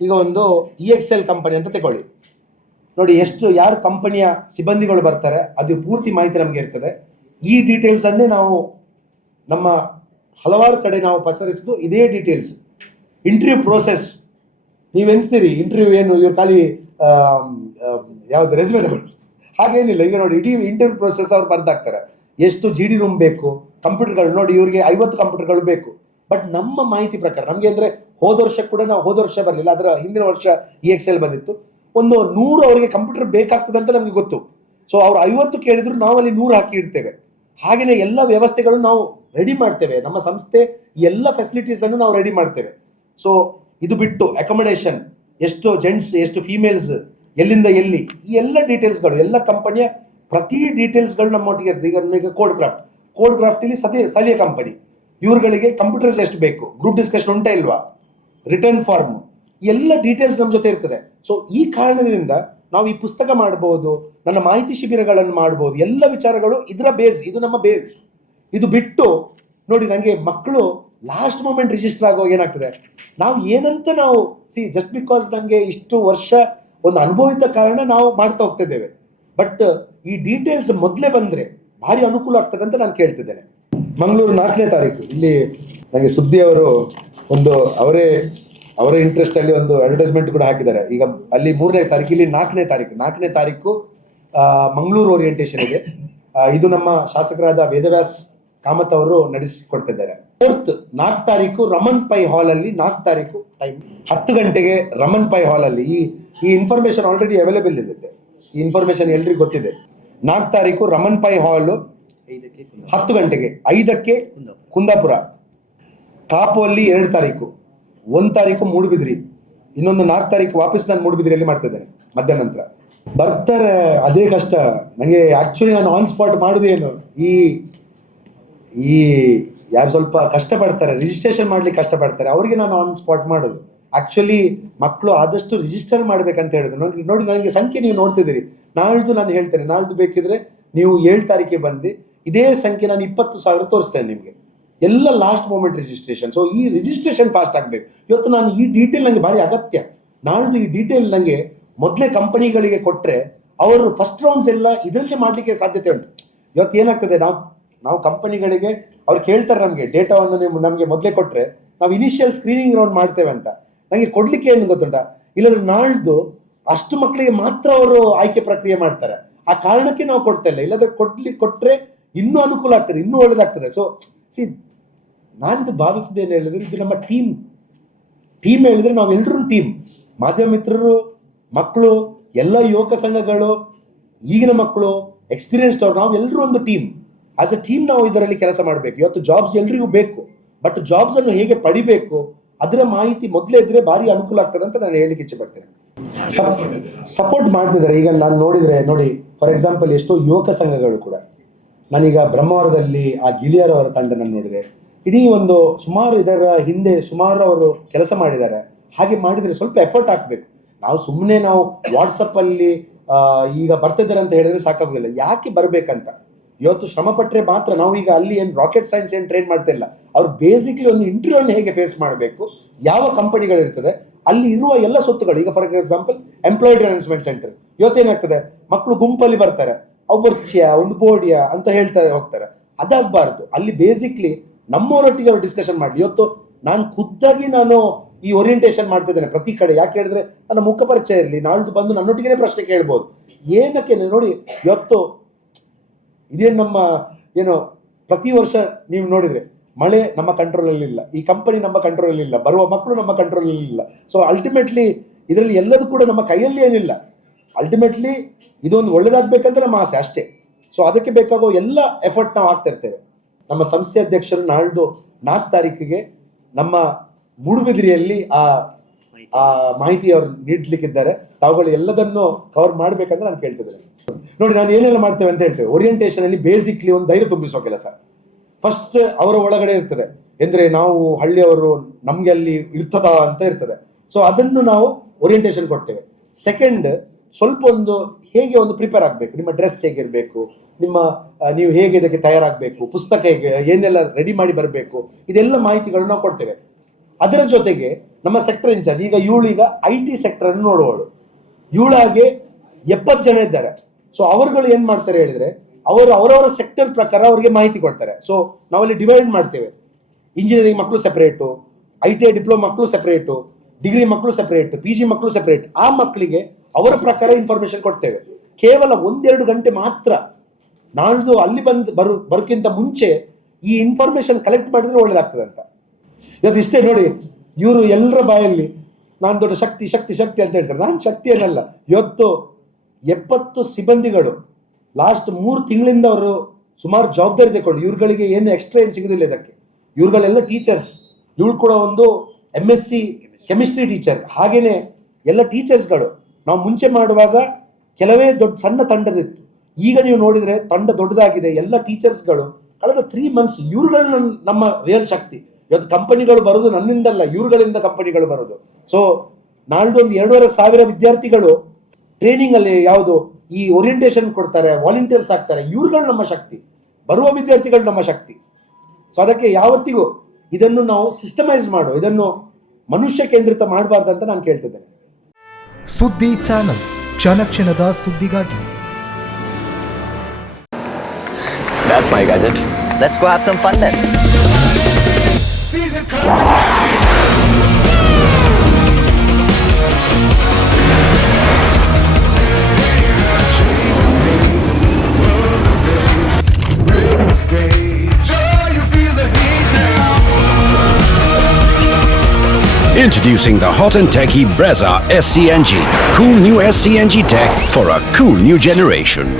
ಈಗ ಒಂದು EXL ಕಂಪನಿ ಅಂತ ತಗೊಳ್ಳಿ ನೋಡಿ, ಯಾರು ಕಂಪನಿಯ ಸಿಬ್ಬಂದಿಗಳು ಬರ್ತಾರೆ ಅದು ಪೂರ್ತಿ ಮಾಹಿತಿ ನಮಗೆ ಇರ್ತದೆ. ಈ ಡೀಟೇಲ್ಸ್ ಅನ್ನೇ ನಾವು ನಮ್ಮ ಹಲವಾರು ಕಡೆ ನಾವು ಪಸರಿಸಿದ್ದು ಇದೇ ಡೀಟೇಲ್ಸ್. ಇಂಟರ್ವ್ಯೂ ಪ್ರೋಸೆಸ್ ನೀವೆನಿಸ್ತೀರಿ ಇಂಟರ್ವ್ಯೂ ಏನು ಇವ್ರು ಖಾಲಿ ಯಾವುದು ರೆಸ್ಯೂಮೆ ತಗೊಳ್ಳಿ, ಹಾಗೇನಿಲ್ಲ. ಈಗ ನೋಡಿ ಇಡೀ ಇಂಟರ್ವ್ಯೂ ಪ್ರೋಸೆಸ್ ಅವ್ರು ಬರ್ದಾಕ್ತಾರೆ. ಎಷ್ಟು GD ರೂಮ್ ಬೇಕು, ಕಂಪ್ಯೂಟರ್ಗಳು ನೋಡಿ ಇವ್ರಿಗೆ 50 ಕಂಪ್ಯೂಟರ್ಗಳು ಬೇಕು. ಬಟ್ ನಮ್ಮ ಮಾಹಿತಿ ಪ್ರಕಾರ ನಮಗೆ ಅಂದರೆ ಹೋದ ವರ್ಷ ಬರಲಿಲ್ಲ, ಅದರ ಹಿಂದಿನ ವರ್ಷ EXL ಬಂದಿತ್ತು. ಒಂದು 100 ಅವರಿಗೆ ಕಂಪ್ಯೂಟರ್ ಬೇಕಾಗ್ತದೆ ಅಂತ ನಮಗೆ ಗೊತ್ತು. ಸೊ ಅವ್ರು 50 ಕೇಳಿದ್ರು ನಾವು ಅಲ್ಲಿ 100 ಹಾಕಿ ಇಡ್ತೇವೆ. ಹಾಗೆಯೇ ಎಲ್ಲ ವ್ಯವಸ್ಥೆಗಳು ನಾವು ರೆಡಿ ಮಾಡ್ತೇವೆ. ನಮ್ಮ ಸಂಸ್ಥೆ ಎಲ್ಲ ಫೆಸಿಲಿಟೀಸ್ ಅನ್ನು ನಾವು ರೆಡಿ ಮಾಡ್ತೇವೆ. ಸೊ ಇದು ಬಿಟ್ಟು ಅಕೊಮಡೇಷನ್, ಎಷ್ಟು ಜೆಂಟ್ಸ್ ಎಷ್ಟು ಫೀಮೇಲ್ಸ್, ಎಲ್ಲಿಂದ ಎಲ್ಲಿ, ಈ ಎಲ್ಲ ಡೀಟೇಲ್ಸ್ಗಳು, ಎಲ್ಲ ಕಂಪನಿಯ ಪ್ರತಿ ಡೀಟೇಲ್ಸ್ಗಳು ನಮ್ಮೊಟ್ಟಿಗೆ ಇರ್ತದೆ. ಈಗ ಕೋಡ್ ಕ್ರಾಫ್ಟ್ ಇಲ್ಲಿ ಸ್ಥಳೀಯ ಕಂಪನಿ, ಇವ್ರುಗಳಿಗೆ ಕಂಪ್ಯೂಟರ್ಸ್ ಎಷ್ಟು ಬೇಕು, ಗ್ರೂಪ್ ಡಿಸ್ಕಷನ್ ಉಂಟಾ ಇಲ್ವಾ, ರಿಟರ್ನ್ ಫಾರ್ಮ್, ಎಲ್ಲ ಡೀಟೇಲ್ಸ್ ನಮ್ಮ ಜೊತೆ ಇರ್ತದೆ. ಸೊ ಈ ಕಾರಣದಿಂದ ನಾವು ಈ ಪುಸ್ತಕ ಮಾಡ್ಬೋದು, ನನ್ನ ಮಾಹಿತಿ ಶಿಬಿರಗಳನ್ನು ಮಾಡ್ಬೋದು, ಎಲ್ಲ ವಿಚಾರಗಳು ಇದರ ಬೇಸ್, ಇದು ನಮ್ಮ ಬೇಸ್. ಇದು ಬಿಟ್ಟು ನೋಡಿ ನನಗೆ ಮಕ್ಕಳು ಲಾಸ್ಟ್ ಮೂಮೆಂಟ್ ರಿಜಿಸ್ಟರ್ ಆಗುವಾಗ ಏನಾಗ್ತದೆ, ನಾವು ಏನಂತ ನಾವು ಜಸ್ಟ್ ಬಿಕಾಸ್ ನನಗೆ ಇಷ್ಟು ವರ್ಷ ಒಂದು ಅನುಭವ ಇದ್ದ ಕಾರಣ ನಾವು ಮಾಡ್ತಾ ಹೋಗ್ತಿದ್ದೇವೆ. ಬಟ್ ಈ ಡೀಟೇಲ್ಸ್ ಮೊದಲೇ ಬಂದರೆ ಭಾರಿ ಅನುಕೂಲ ಆಗ್ತದೆ ಅಂತ ನಾನು ಕೇಳ್ತಿದ್ದೇನೆ. ಮಂಗಳೂರು 4ನೇ ತಾರೀಕು ಇಲ್ಲಿ ನನಗೆ ಸುದ್ದಿ ಅವರು ಒಂದು ಅವರ ಇಂಟ್ರೆಸ್ಟ್ ಅಲ್ಲಿ ಒಂದು ಅಡ್ವರ್ಟೈಸ್ಮೆಂಟ್ ಕೂಡ ಹಾಕಿದ್ದಾರೆ. ಈಗ ಅಲ್ಲಿ 3ನೇ ತಾರೀಕು, ಇಲ್ಲಿ 4ನೇ ತಾರೀಕು ಮಂಗಳೂರು ಓರಿಯೆಂಟೇಷನ್ ಇದೆ. ಇದು ನಮ್ಮ ಶಾಸಕರಾದ ವೇದವ್ಯಾಸ್ ಕಾಮತ್ ಅವರು ನಡೆಸಿಕೊಡ್ತಿದ್ದಾರೆ. 4th 4 ತಾರೀಕು ರಮನ್ ಪೈ ಹಾಲ್ ಅಲ್ಲಿ, 4 ತಾರೀಕು ಟೈಮ್ 10 ಗಂಟೆಗೆ ರಮನ್ ಪೈ ಹಾಲ್ ಅಲ್ಲಿ. ಈ ಇನ್ಫಾರ್ಮೇಶನ್ ಆಲ್ರೆಡಿ ಅವೈಲೇಬಲ್ ಇದೆ, ಈ ಇನ್ಫಾರ್ಮೇಶನ್ ಎಲ್ರಿಗೂ ಗೊತ್ತಿದೆ. 4 ತಾರೀಕು ರಮನ್ ಪೈ ಹಾಲ್ 10 ಗಂಟೆಗೆ, 5ಕ್ಕೆ ಕುಂದಾಪುರ, ಕಾಪು ಅಲ್ಲಿ 2 ತಾರೀಕು, 1 ತಾರೀಕು ಮೂಡುಬಿದ್ರಿ, ಇನ್ನೊಂದು 4 ತಾರೀಕು ವಾಪಸ್ ನಾನು ಮೂಡುಬಿದ್ರಿಯಲ್ಲಿ ಮಾಡ್ತಿದ್ದೇನೆ ಮಧ್ಯಾಹ್ನ ನಂತರ. ಬರ್ತಾರೆ, ಅದೇ ಕಷ್ಟ ನನಗೆ. ಆ್ಯಕ್ಚುಲಿ ನಾನು ಆನ್ ಸ್ಪಾಟ್ ಮಾಡೋದೇನು, ಈ ಯಾರು ಸ್ವಲ್ಪ ಕಷ್ಟಪಡ್ತಾರೆ, ರಿಜಿಸ್ಟ್ರೇಷನ್ ಮಾಡ್ಲಿಕ್ಕೆ ಕಷ್ಟಪಡ್ತಾರೆ, ಅವರಿಗೆ ನಾನು ಆನ್ ಸ್ಪಾಟ್ ಮಾಡೋದು. ಆ್ಯಕ್ಚುಲಿ ಮಕ್ಕಳು ಆದಷ್ಟು ರಿಜಿಸ್ಟರ್ ಮಾಡ್ಬೇಕಂತ ಹೇಳಿದ್ರು. ನೋಡಿ ನನಗೆ ಸಂಖ್ಯೆ ನೀವು ನೋಡ್ತಿದ್ದೀರಿ. ನಾಳ್ದು ನಾನು ಹೇಳ್ತೇನೆ, ನಾಳ್ದು ಬೇಕಿದ್ರೆ ನೀವು 7 ತಾರೀಕಿಗೆ ಬಂದು ಇದೇ ಸಂಖ್ಯೆ ನಾನು 20,000 ತೋರಿಸ್ತೇನೆ ನಿಮಗೆ, ಎಲ್ಲ ಲಾಸ್ಟ್ ಮೂಮೆಂಟ್ ರಿಜಿಸ್ಟ್ರೇಷನ್. ಸೊ ಈ ರಿಜಿಸ್ಟ್ರೇಷನ್ ಫಾಸ್ಟ್ ಆಗಬೇಕು. ಇವತ್ತು ನಾನು ಈ ಡೀಟೇಲ್ ನನಗೆ ಭಾರಿ ಅಗತ್ಯ. ನಾಳ್ದು ಈ ಡೀಟೇಲ್ ನನಗೆ ಮೊದಲೇ ಕಂಪನಿಗಳಿಗೆ ಕೊಟ್ಟರೆ ಅವರು ಫಸ್ಟ್ ರೌಂಡ್ಸ್ ಎಲ್ಲ ಇದರಲ್ಲಿ ಮಾಡಲಿಕ್ಕೆ ಸಾಧ್ಯತೆ ಉಂಟು. ಇವತ್ತು ಏನಾಗ್ತದೆ, ನಾವು ಕಂಪನಿಗಳಿಗೆ ಅವ್ರು ಕೇಳ್ತಾರೆ ನಮಗೆ ಡೇಟಾವನ್ನು ನೀವು ನಮಗೆ ಮೊದಲೇ ಕೊಟ್ಟರೆ ನಾವು ಇನಿಷಿಯಲ್ ಸ್ಕ್ರೀನಿಂಗ್ ರೌಂಡ್ ಮಾಡ್ತೇವೆ ಅಂತ. ನನಗೆ ಕೊಡಲಿಕ್ಕೆ ಏನು ಗೊತ್ತುಂಟಾ, ಇಲ್ಲದ್ರೆ ನಾಳ್ದು ಅಷ್ಟು ಮಕ್ಕಳಿಗೆ ಮಾತ್ರ ಅವರು ಆಯ್ಕೆ ಪ್ರಕ್ರಿಯೆ ಮಾಡ್ತಾರೆ. ಆ ಕಾರಣಕ್ಕೆ ನಾವು ಕೊಡ್ತಾ ಇಲ್ಲ. ಇಲ್ಲದ್ರೆ ಕೊಟ್ಟರೆ ಇನ್ನೂ ಅನುಕೂಲ ಆಗ್ತದೆ, ಇನ್ನೂ ಒಳ್ಳೇದಾಗ್ತದೆ. ಸೊ ನಾನಿದು ಭಾವಿಸಿದ್ದೇನೆ ಹೇಳಿದ್ರೆ, ಇದು ನಮ್ಮ ಟೀಮ್ ಹೇಳಿದ್ರೆ ನಾವೆಲ್ಲರೂ ಟೀಮ್, ಮಾಧ್ಯಮ ಮಿತ್ರರು, ಮಕ್ಕಳು, ಎಲ್ಲ ಯುವಕ ಸಂಘಗಳು, ಈಗಿನ ಮಕ್ಕಳು, ಎಕ್ಸ್ಪೀರಿಯನ್ಸ್ಡ್ ಅವ್ರು, ನಾವು ಎಲ್ಲರೂ ಒಂದು ಟೀಮ್. ಆಸ್ ಎ ಟೀಮ್ ನಾವು ಇದರಲ್ಲಿ ಕೆಲಸ ಮಾಡಬೇಕು. ಇವತ್ತು ಜಾಬ್ಸ್ ಎಲ್ರಿಗೂ ಬೇಕು, ಬಟ್ ಜಾಬ್ಸ್ ಅನ್ನು ಹೇಗೆ ಪಡಿಬೇಕು ಅದರ ಮಾಹಿತಿ ಮೊದಲೇ ಇದ್ರೆ ಭಾರಿ ಅನುಕೂಲ ಆಗ್ತದೆ ಅಂತ ನಾನು ಹೇಳಲಿಕ್ಕೆ ಇಚ್ಛೆ ಪಡ್ತೇನೆ. ಸಪೋರ್ಟ್ ಮಾಡ್ತಿದ್ದಾರೆ. ಈಗ ನಾನು ನೋಡಿ, ಫಾರ್ ಎಕ್ಸಾಂಪಲ್ ಎಷ್ಟೋ ಯುವಕ ಸಂಘಗಳು ಕೂಡ, ನಾನೀಗ ಬ್ರಹ್ಮಾವರದಲ್ಲಿ ಆ ಗಿಳಿಯರ್ ಅವರ ತಂಡ ನಾನು ನೋಡಿದೆ. ಇಡೀ ಒಂದು ಸುಮಾರು ಇದರ ಹಿಂದೆ ಸುಮಾರು ಅವರು ಕೆಲಸ ಮಾಡಿದ್ದಾರೆ. ಹಾಗೆ ಮಾಡಿದರೆ ಸ್ವಲ್ಪ ಎಫರ್ಟ್ ಹಾಕಬೇಕು. ನಾವು ವಾಟ್ಸಪ್ಪಲ್ಲಿ ಈಗ ಬರ್ತಿದ್ದಾರೆ ಅಂತ ಹೇಳಿದ್ರೆ ಸಾಕಾಗೋದಿಲ್ಲ. ಯಾಕೆ ಬರಬೇಕಂತ ಇವತ್ತು ಶ್ರಮ ಪಟ್ಟರೆ ಮಾತ್ರ. ನಾವು ಈಗ ಅಲ್ಲಿ ಏನು ರಾಕೆಟ್ ಸೈನ್ಸ್ ಏನು ಟ್ರೈನ್ ಮಾಡ್ತಾ ಇಲ್ಲ. ಅವ್ರು ಬೇಸಿಕ್ಲಿ ಒಂದು ಇಂಟರ್ವ್ಯೂವನ್ನು ಹೇಗೆ ಫೇಸ್ ಮಾಡಬೇಕು, ಯಾವ ಕಂಪನಿಗಳಿರ್ತದೆ, ಅಲ್ಲಿ ಇರುವ ಎಲ್ಲ ಸೊತ್ತುಗಳು. ಈಗ for example employed announcement centre, ಇವತ್ತೇನಾಗ್ತದೆ, ಮಕ್ಕಳು ಗುಂಪಲ್ಲಿ ಬರ್ತಾರೆ, ಒಬ್ಬರ್ಚಿಯಾ ಒಂದು ಬೋರ್ಡಿಯಾ ಅಂತ ಹೇಳ್ತಾ ಹೋಗ್ತಾರೆ. ಅದಾಗಬಾರ್ದು. ಅಲ್ಲಿ ಬೇಸಿಕ್ಲಿ ನಮ್ಮವರೊಟ್ಟಿಗೆ ಅವರು ಡಿಸ್ಕಷನ್ ಮಾಡಲಿ. ಇವತ್ತು ನಾನು ಖುದ್ದಾಗಿ ಈ ಓರಿಯೆಂಟೇಷನ್ ಮಾಡ್ತಿದ್ದೇನೆ ಪ್ರತಿ ಕಡೆ. ಯಾಕೆ ಹೇಳಿದ್ರೆ ನನ್ನ ಮುಖ ಪರಿಚಯ ಇರಲಿ, ನಾಳ್ದು ಬಂದು ನನ್ನೊಟ್ಟಿಗೆ ಪ್ರಶ್ನೆ ಕೇಳ್ಬೋದು. ಏನಕ್ಕೆ ನೋಡಿ, ಇವತ್ತು ಇದೇನು ಪ್ರತಿ ವರ್ಷ ನೀವು ನೋಡಿದ್ರೆ ಮಳೆ ನಮ್ಮ ಕಂಟ್ರೋಲಲ್ಲಿ ಇಲ್ಲ, ಈ ಕಂಪನಿ ನಮ್ಮ ಕಂಟ್ರೋಲಲ್ಲಿ ಇಲ್ಲ, ಬರುವ ಮಕ್ಕಳು ನಮ್ಮ ಕಂಟ್ರೋಲಲ್ಲಿ ಇಲ್ಲ. ಸೊ ಅಲ್ಟಿಮೇಟ್ಲಿ ಇದರಲ್ಲಿ ಎಲ್ಲದೂ ಕೂಡ ನಮ್ಮ ಕೈಯಲ್ಲಿ ಏನಿಲ್ಲ. ಅಲ್ಟಿಮೇಟ್ಲಿ ಇದೊಂದು ಒಳ್ಳೇದಾಗಬೇಕಂತ ನಮ್ಮ ಆಸೆ ಅಷ್ಟೇ. ಸೊ ಅದಕ್ಕೆ ಬೇಕಾಗೋ ಎಲ್ಲ ಎಫರ್ಟ್ ನಾವು ಹಾಕ್ತಾ ಇರ್ತೇವೆ. ನಮ್ಮ ಸಂಸ್ಥೆ ಅಧ್ಯಕ್ಷರು ನಾಳ್ದು 4 ತಾರೀಕಿಗೆ ನಮ್ಮ ಮೂಡುಬಿದಿರಿಯಲ್ಲಿ ಆ ಮಾಹಿತಿ ಅವರು ನೀಡಲಿಕ್ಕಿದ್ದಾರೆ. ತಾವುಗಳು ಎಲ್ಲದನ್ನು ಕವರ್ ಮಾಡಬೇಕಂತ ನಾನು ಕೇಳ್ತಿದ್ದೇನೆ. ನೋಡಿ, ನಾನು ಏನೆಲ್ಲ ಮಾಡ್ತೇವೆ ಅಂತ ಹೇಳ್ತೇವೆ. ಓರಿಯೆಂಟೇಷನ್ ಅಲ್ಲಿ ಬೇಸಿಕ್ಲಿ ಒಂದು ಧೈರ್ಯ ತುಂಬಿಸುವ ಕೆಲಸ ಫಸ್ಟ್ ಅವರ ಒಳಗಡೆ ಇರ್ತದೆ. ಅಂದ್ರೆ ನಾವು ಹಳ್ಳಿಯವರು, ನಮ್ಗೆ ಅಲ್ಲಿ ಇರ್ತದ ಅಂತ ಇರ್ತದೆ. ಸೊ ಅದನ್ನು ನಾವು ಓರಿಯೆಂಟೇಷನ್ ಕೊಡ್ತೇವೆ. ಸೆಕೆಂಡ್, ಸ್ವಲ್ಪ ಹೇಗೆ ಪ್ರಿಪೇರ್ ಆಗಬೇಕು, ನಿಮ್ಮ ಡ್ರೆಸ್ ಹೇಗಿರಬೇಕು, ನೀವು ಹೇಗೆ ಇದಕ್ಕೆ ತಯಾರಾಗಬೇಕು, ಪುಸ್ತಕ ಹೇಗೆ, ಏನೆಲ್ಲ ರೆಡಿ ಮಾಡಿ ಬರಬೇಕು, ಇದೆಲ್ಲ ಮಾಹಿತಿಗಳನ್ನು ನಾವು ಕೊಡ್ತೇವೆ. ಅದರ ಜೊತೆಗೆ ನಮ್ಮ ಸೆಕ್ಟರ್ ಇನ್ಚಾರ್ಜ್, ಈಗ IT ಸೆಕ್ಟರ್ ಅನ್ನು ನೋಡುವಳು, ಇವಳಾಗೆ 70 ಜನ ಇದ್ದಾರೆ. ಸೊ ಅವರುಗಳು ಏನ್ ಮಾಡ್ತಾರೆ ಹೇಳಿದ್ರೆ, ಅವರವರ ಸೆಕ್ಟರ್ ಪ್ರಕಾರ ಅವರಿಗೆ ಮಾಹಿತಿ ಕೊಡ್ತಾರೆ. ಸೊ ನಾವಲ್ಲಿ ಡಿವೈಡ್ ಮಾಡ್ತೇವೆ. ಇಂಜಿನಿಯರಿಂಗ್ ಮಕ್ಕಳು ಸೆಪರೇಟು, ITI ಡಿಪ್ಲೊಮಾ ಮಕ್ಕಳು ಸೆಪರೇಟು, ಡಿಗ್ರಿ ಮಕ್ಕಳು ಸೆಪರೇಟ್, PG ಮಕ್ಕಳು ಸೆಪರೇಟ್. ಆ ಮಕ್ಕಳಿಗೆ ಅವರ ಪ್ರಕಾರ ಇನ್ಫಾರ್ಮೇಶನ್ ಕೊಡ್ತೇವೆ. ಕೇವಲ 1-2 ಗಂಟೆ ಮಾತ್ರ. ನಾಳ್ದು ಅಲ್ಲಿ ಬರೋಕ್ಕಿಂತ ಮುಂಚೆ ಈ ಇನ್ಫಾರ್ಮೇಶನ್ ಕಲೆಕ್ಟ್ ಮಾಡಿದ್ರೆ ಒಳ್ಳೇದಾಗ್ತದೆ ಅಂತ. ಇವತ್ತು ಇಷ್ಟೇ ನೋಡಿ, ಇವರು ಎಲ್ಲರ ಬಾಯಲ್ಲಿ ನಾನು ದೊಡ್ಡ ಶಕ್ತಿ ಅಂತ ಹೇಳ್ತಾರೆ. ನಾನು ಶಕ್ತಿ ಏನಲ್ಲ. ಇವತ್ತು 70 ಸಿಬ್ಬಂದಿಗಳು ಲಾಸ್ಟ್ 3 ತಿಂಗಳಿಂದ ಅವರು ಸುಮಾರು ಜವಾಬ್ದಾರಿ ತಗೊಂಡು, ಇವ್ರುಗಳಿಗೆ ಏನು ಎಕ್ಸ್ಟ್ರಾ ಏನು ಸಿಗೋದಿಲ್ಲ ಇದಕ್ಕೆ. ಇವ್ರುಗಳೆಲ್ಲ ಟೀಚರ್ಸ್. ಇವಳು ಕೂಡ ಒಂದು MSc ಕೆಮಿಸ್ಟ್ರಿ ಟೀಚರ್. ಹಾಗೇನೆ ಎಲ್ಲ ಟೀಚರ್ಸ್ಗಳು. ನಾವು ಮುಂಚೆ ಮಾಡುವಾಗ ಕೆಲವೇ ಸಣ್ಣ ತಂಡದಿತ್ತು. ಈಗ ನೀವು ನೋಡಿದ್ರೆ ತಂಡ ದೊಡ್ಡದಾಗಿದೆ. ಎಲ್ಲ ಟೀಚರ್ಸ್ಗಳು ಕಳೆದ 3 ಮಂತ್ಸ್ ಇವ್ರುಗಳನ್ನ ನಮ್ಮ ರಿಯಲ್ ಶಕ್ತಿ. ಇವತ್ತು ಕಂಪನಿಗಳು ಬರೋದು ನನ್ನಿಂದಲ್ಲ, ಇವ್ರುಗಳಿಂದ ಕಂಪನಿಗಳು ಬರೋದು. ಸೊ ನಾಳ್ದು 2,500 ವಿದ್ಯಾರ್ಥಿಗಳು ಟ್ರೈನಿಂಗ್ ಅಲ್ಲಿ ಈ ಓರಿಯೆಂಟೇಷನ್ ಕೊಡ್ತಾರೆ, ವಾಲಂಟಿಯರ್ಸ್ ಆಗ್ತಾರೆ. ಇವ್ರುಗಳು ನಮ್ಮ ಶಕ್ತಿ, ಬರುವ ವಿದ್ಯಾರ್ಥಿಗಳು ನಮ್ಮ ಶಕ್ತಿ. ಸೊ ಅದಕ್ಕೆ ಯಾವತ್ತಿಗೂ ಇದನ್ನು ನಾವು ಸಿಸ್ಟಮೈಸ್ ಇದನ್ನು ಮನುಷ್ಯ ಕೇಂದ್ರಿತ ಮಾಡಬಾರ್ದು ಅಂತ ನಾನು ಕೇಳ್ತಿದ್ದೇನೆ. ಸುದ್ದಿ ಚಾನಲ್, ಕ್ಷಣ ಕ್ಷಣದ ಸುದ್ದಿಗಾಗಿ. That's my gadget. Let's go have some fun then. Just Introducing the hot and techy Brezza SCNG. Cool new SCNG tech for a cool new generation.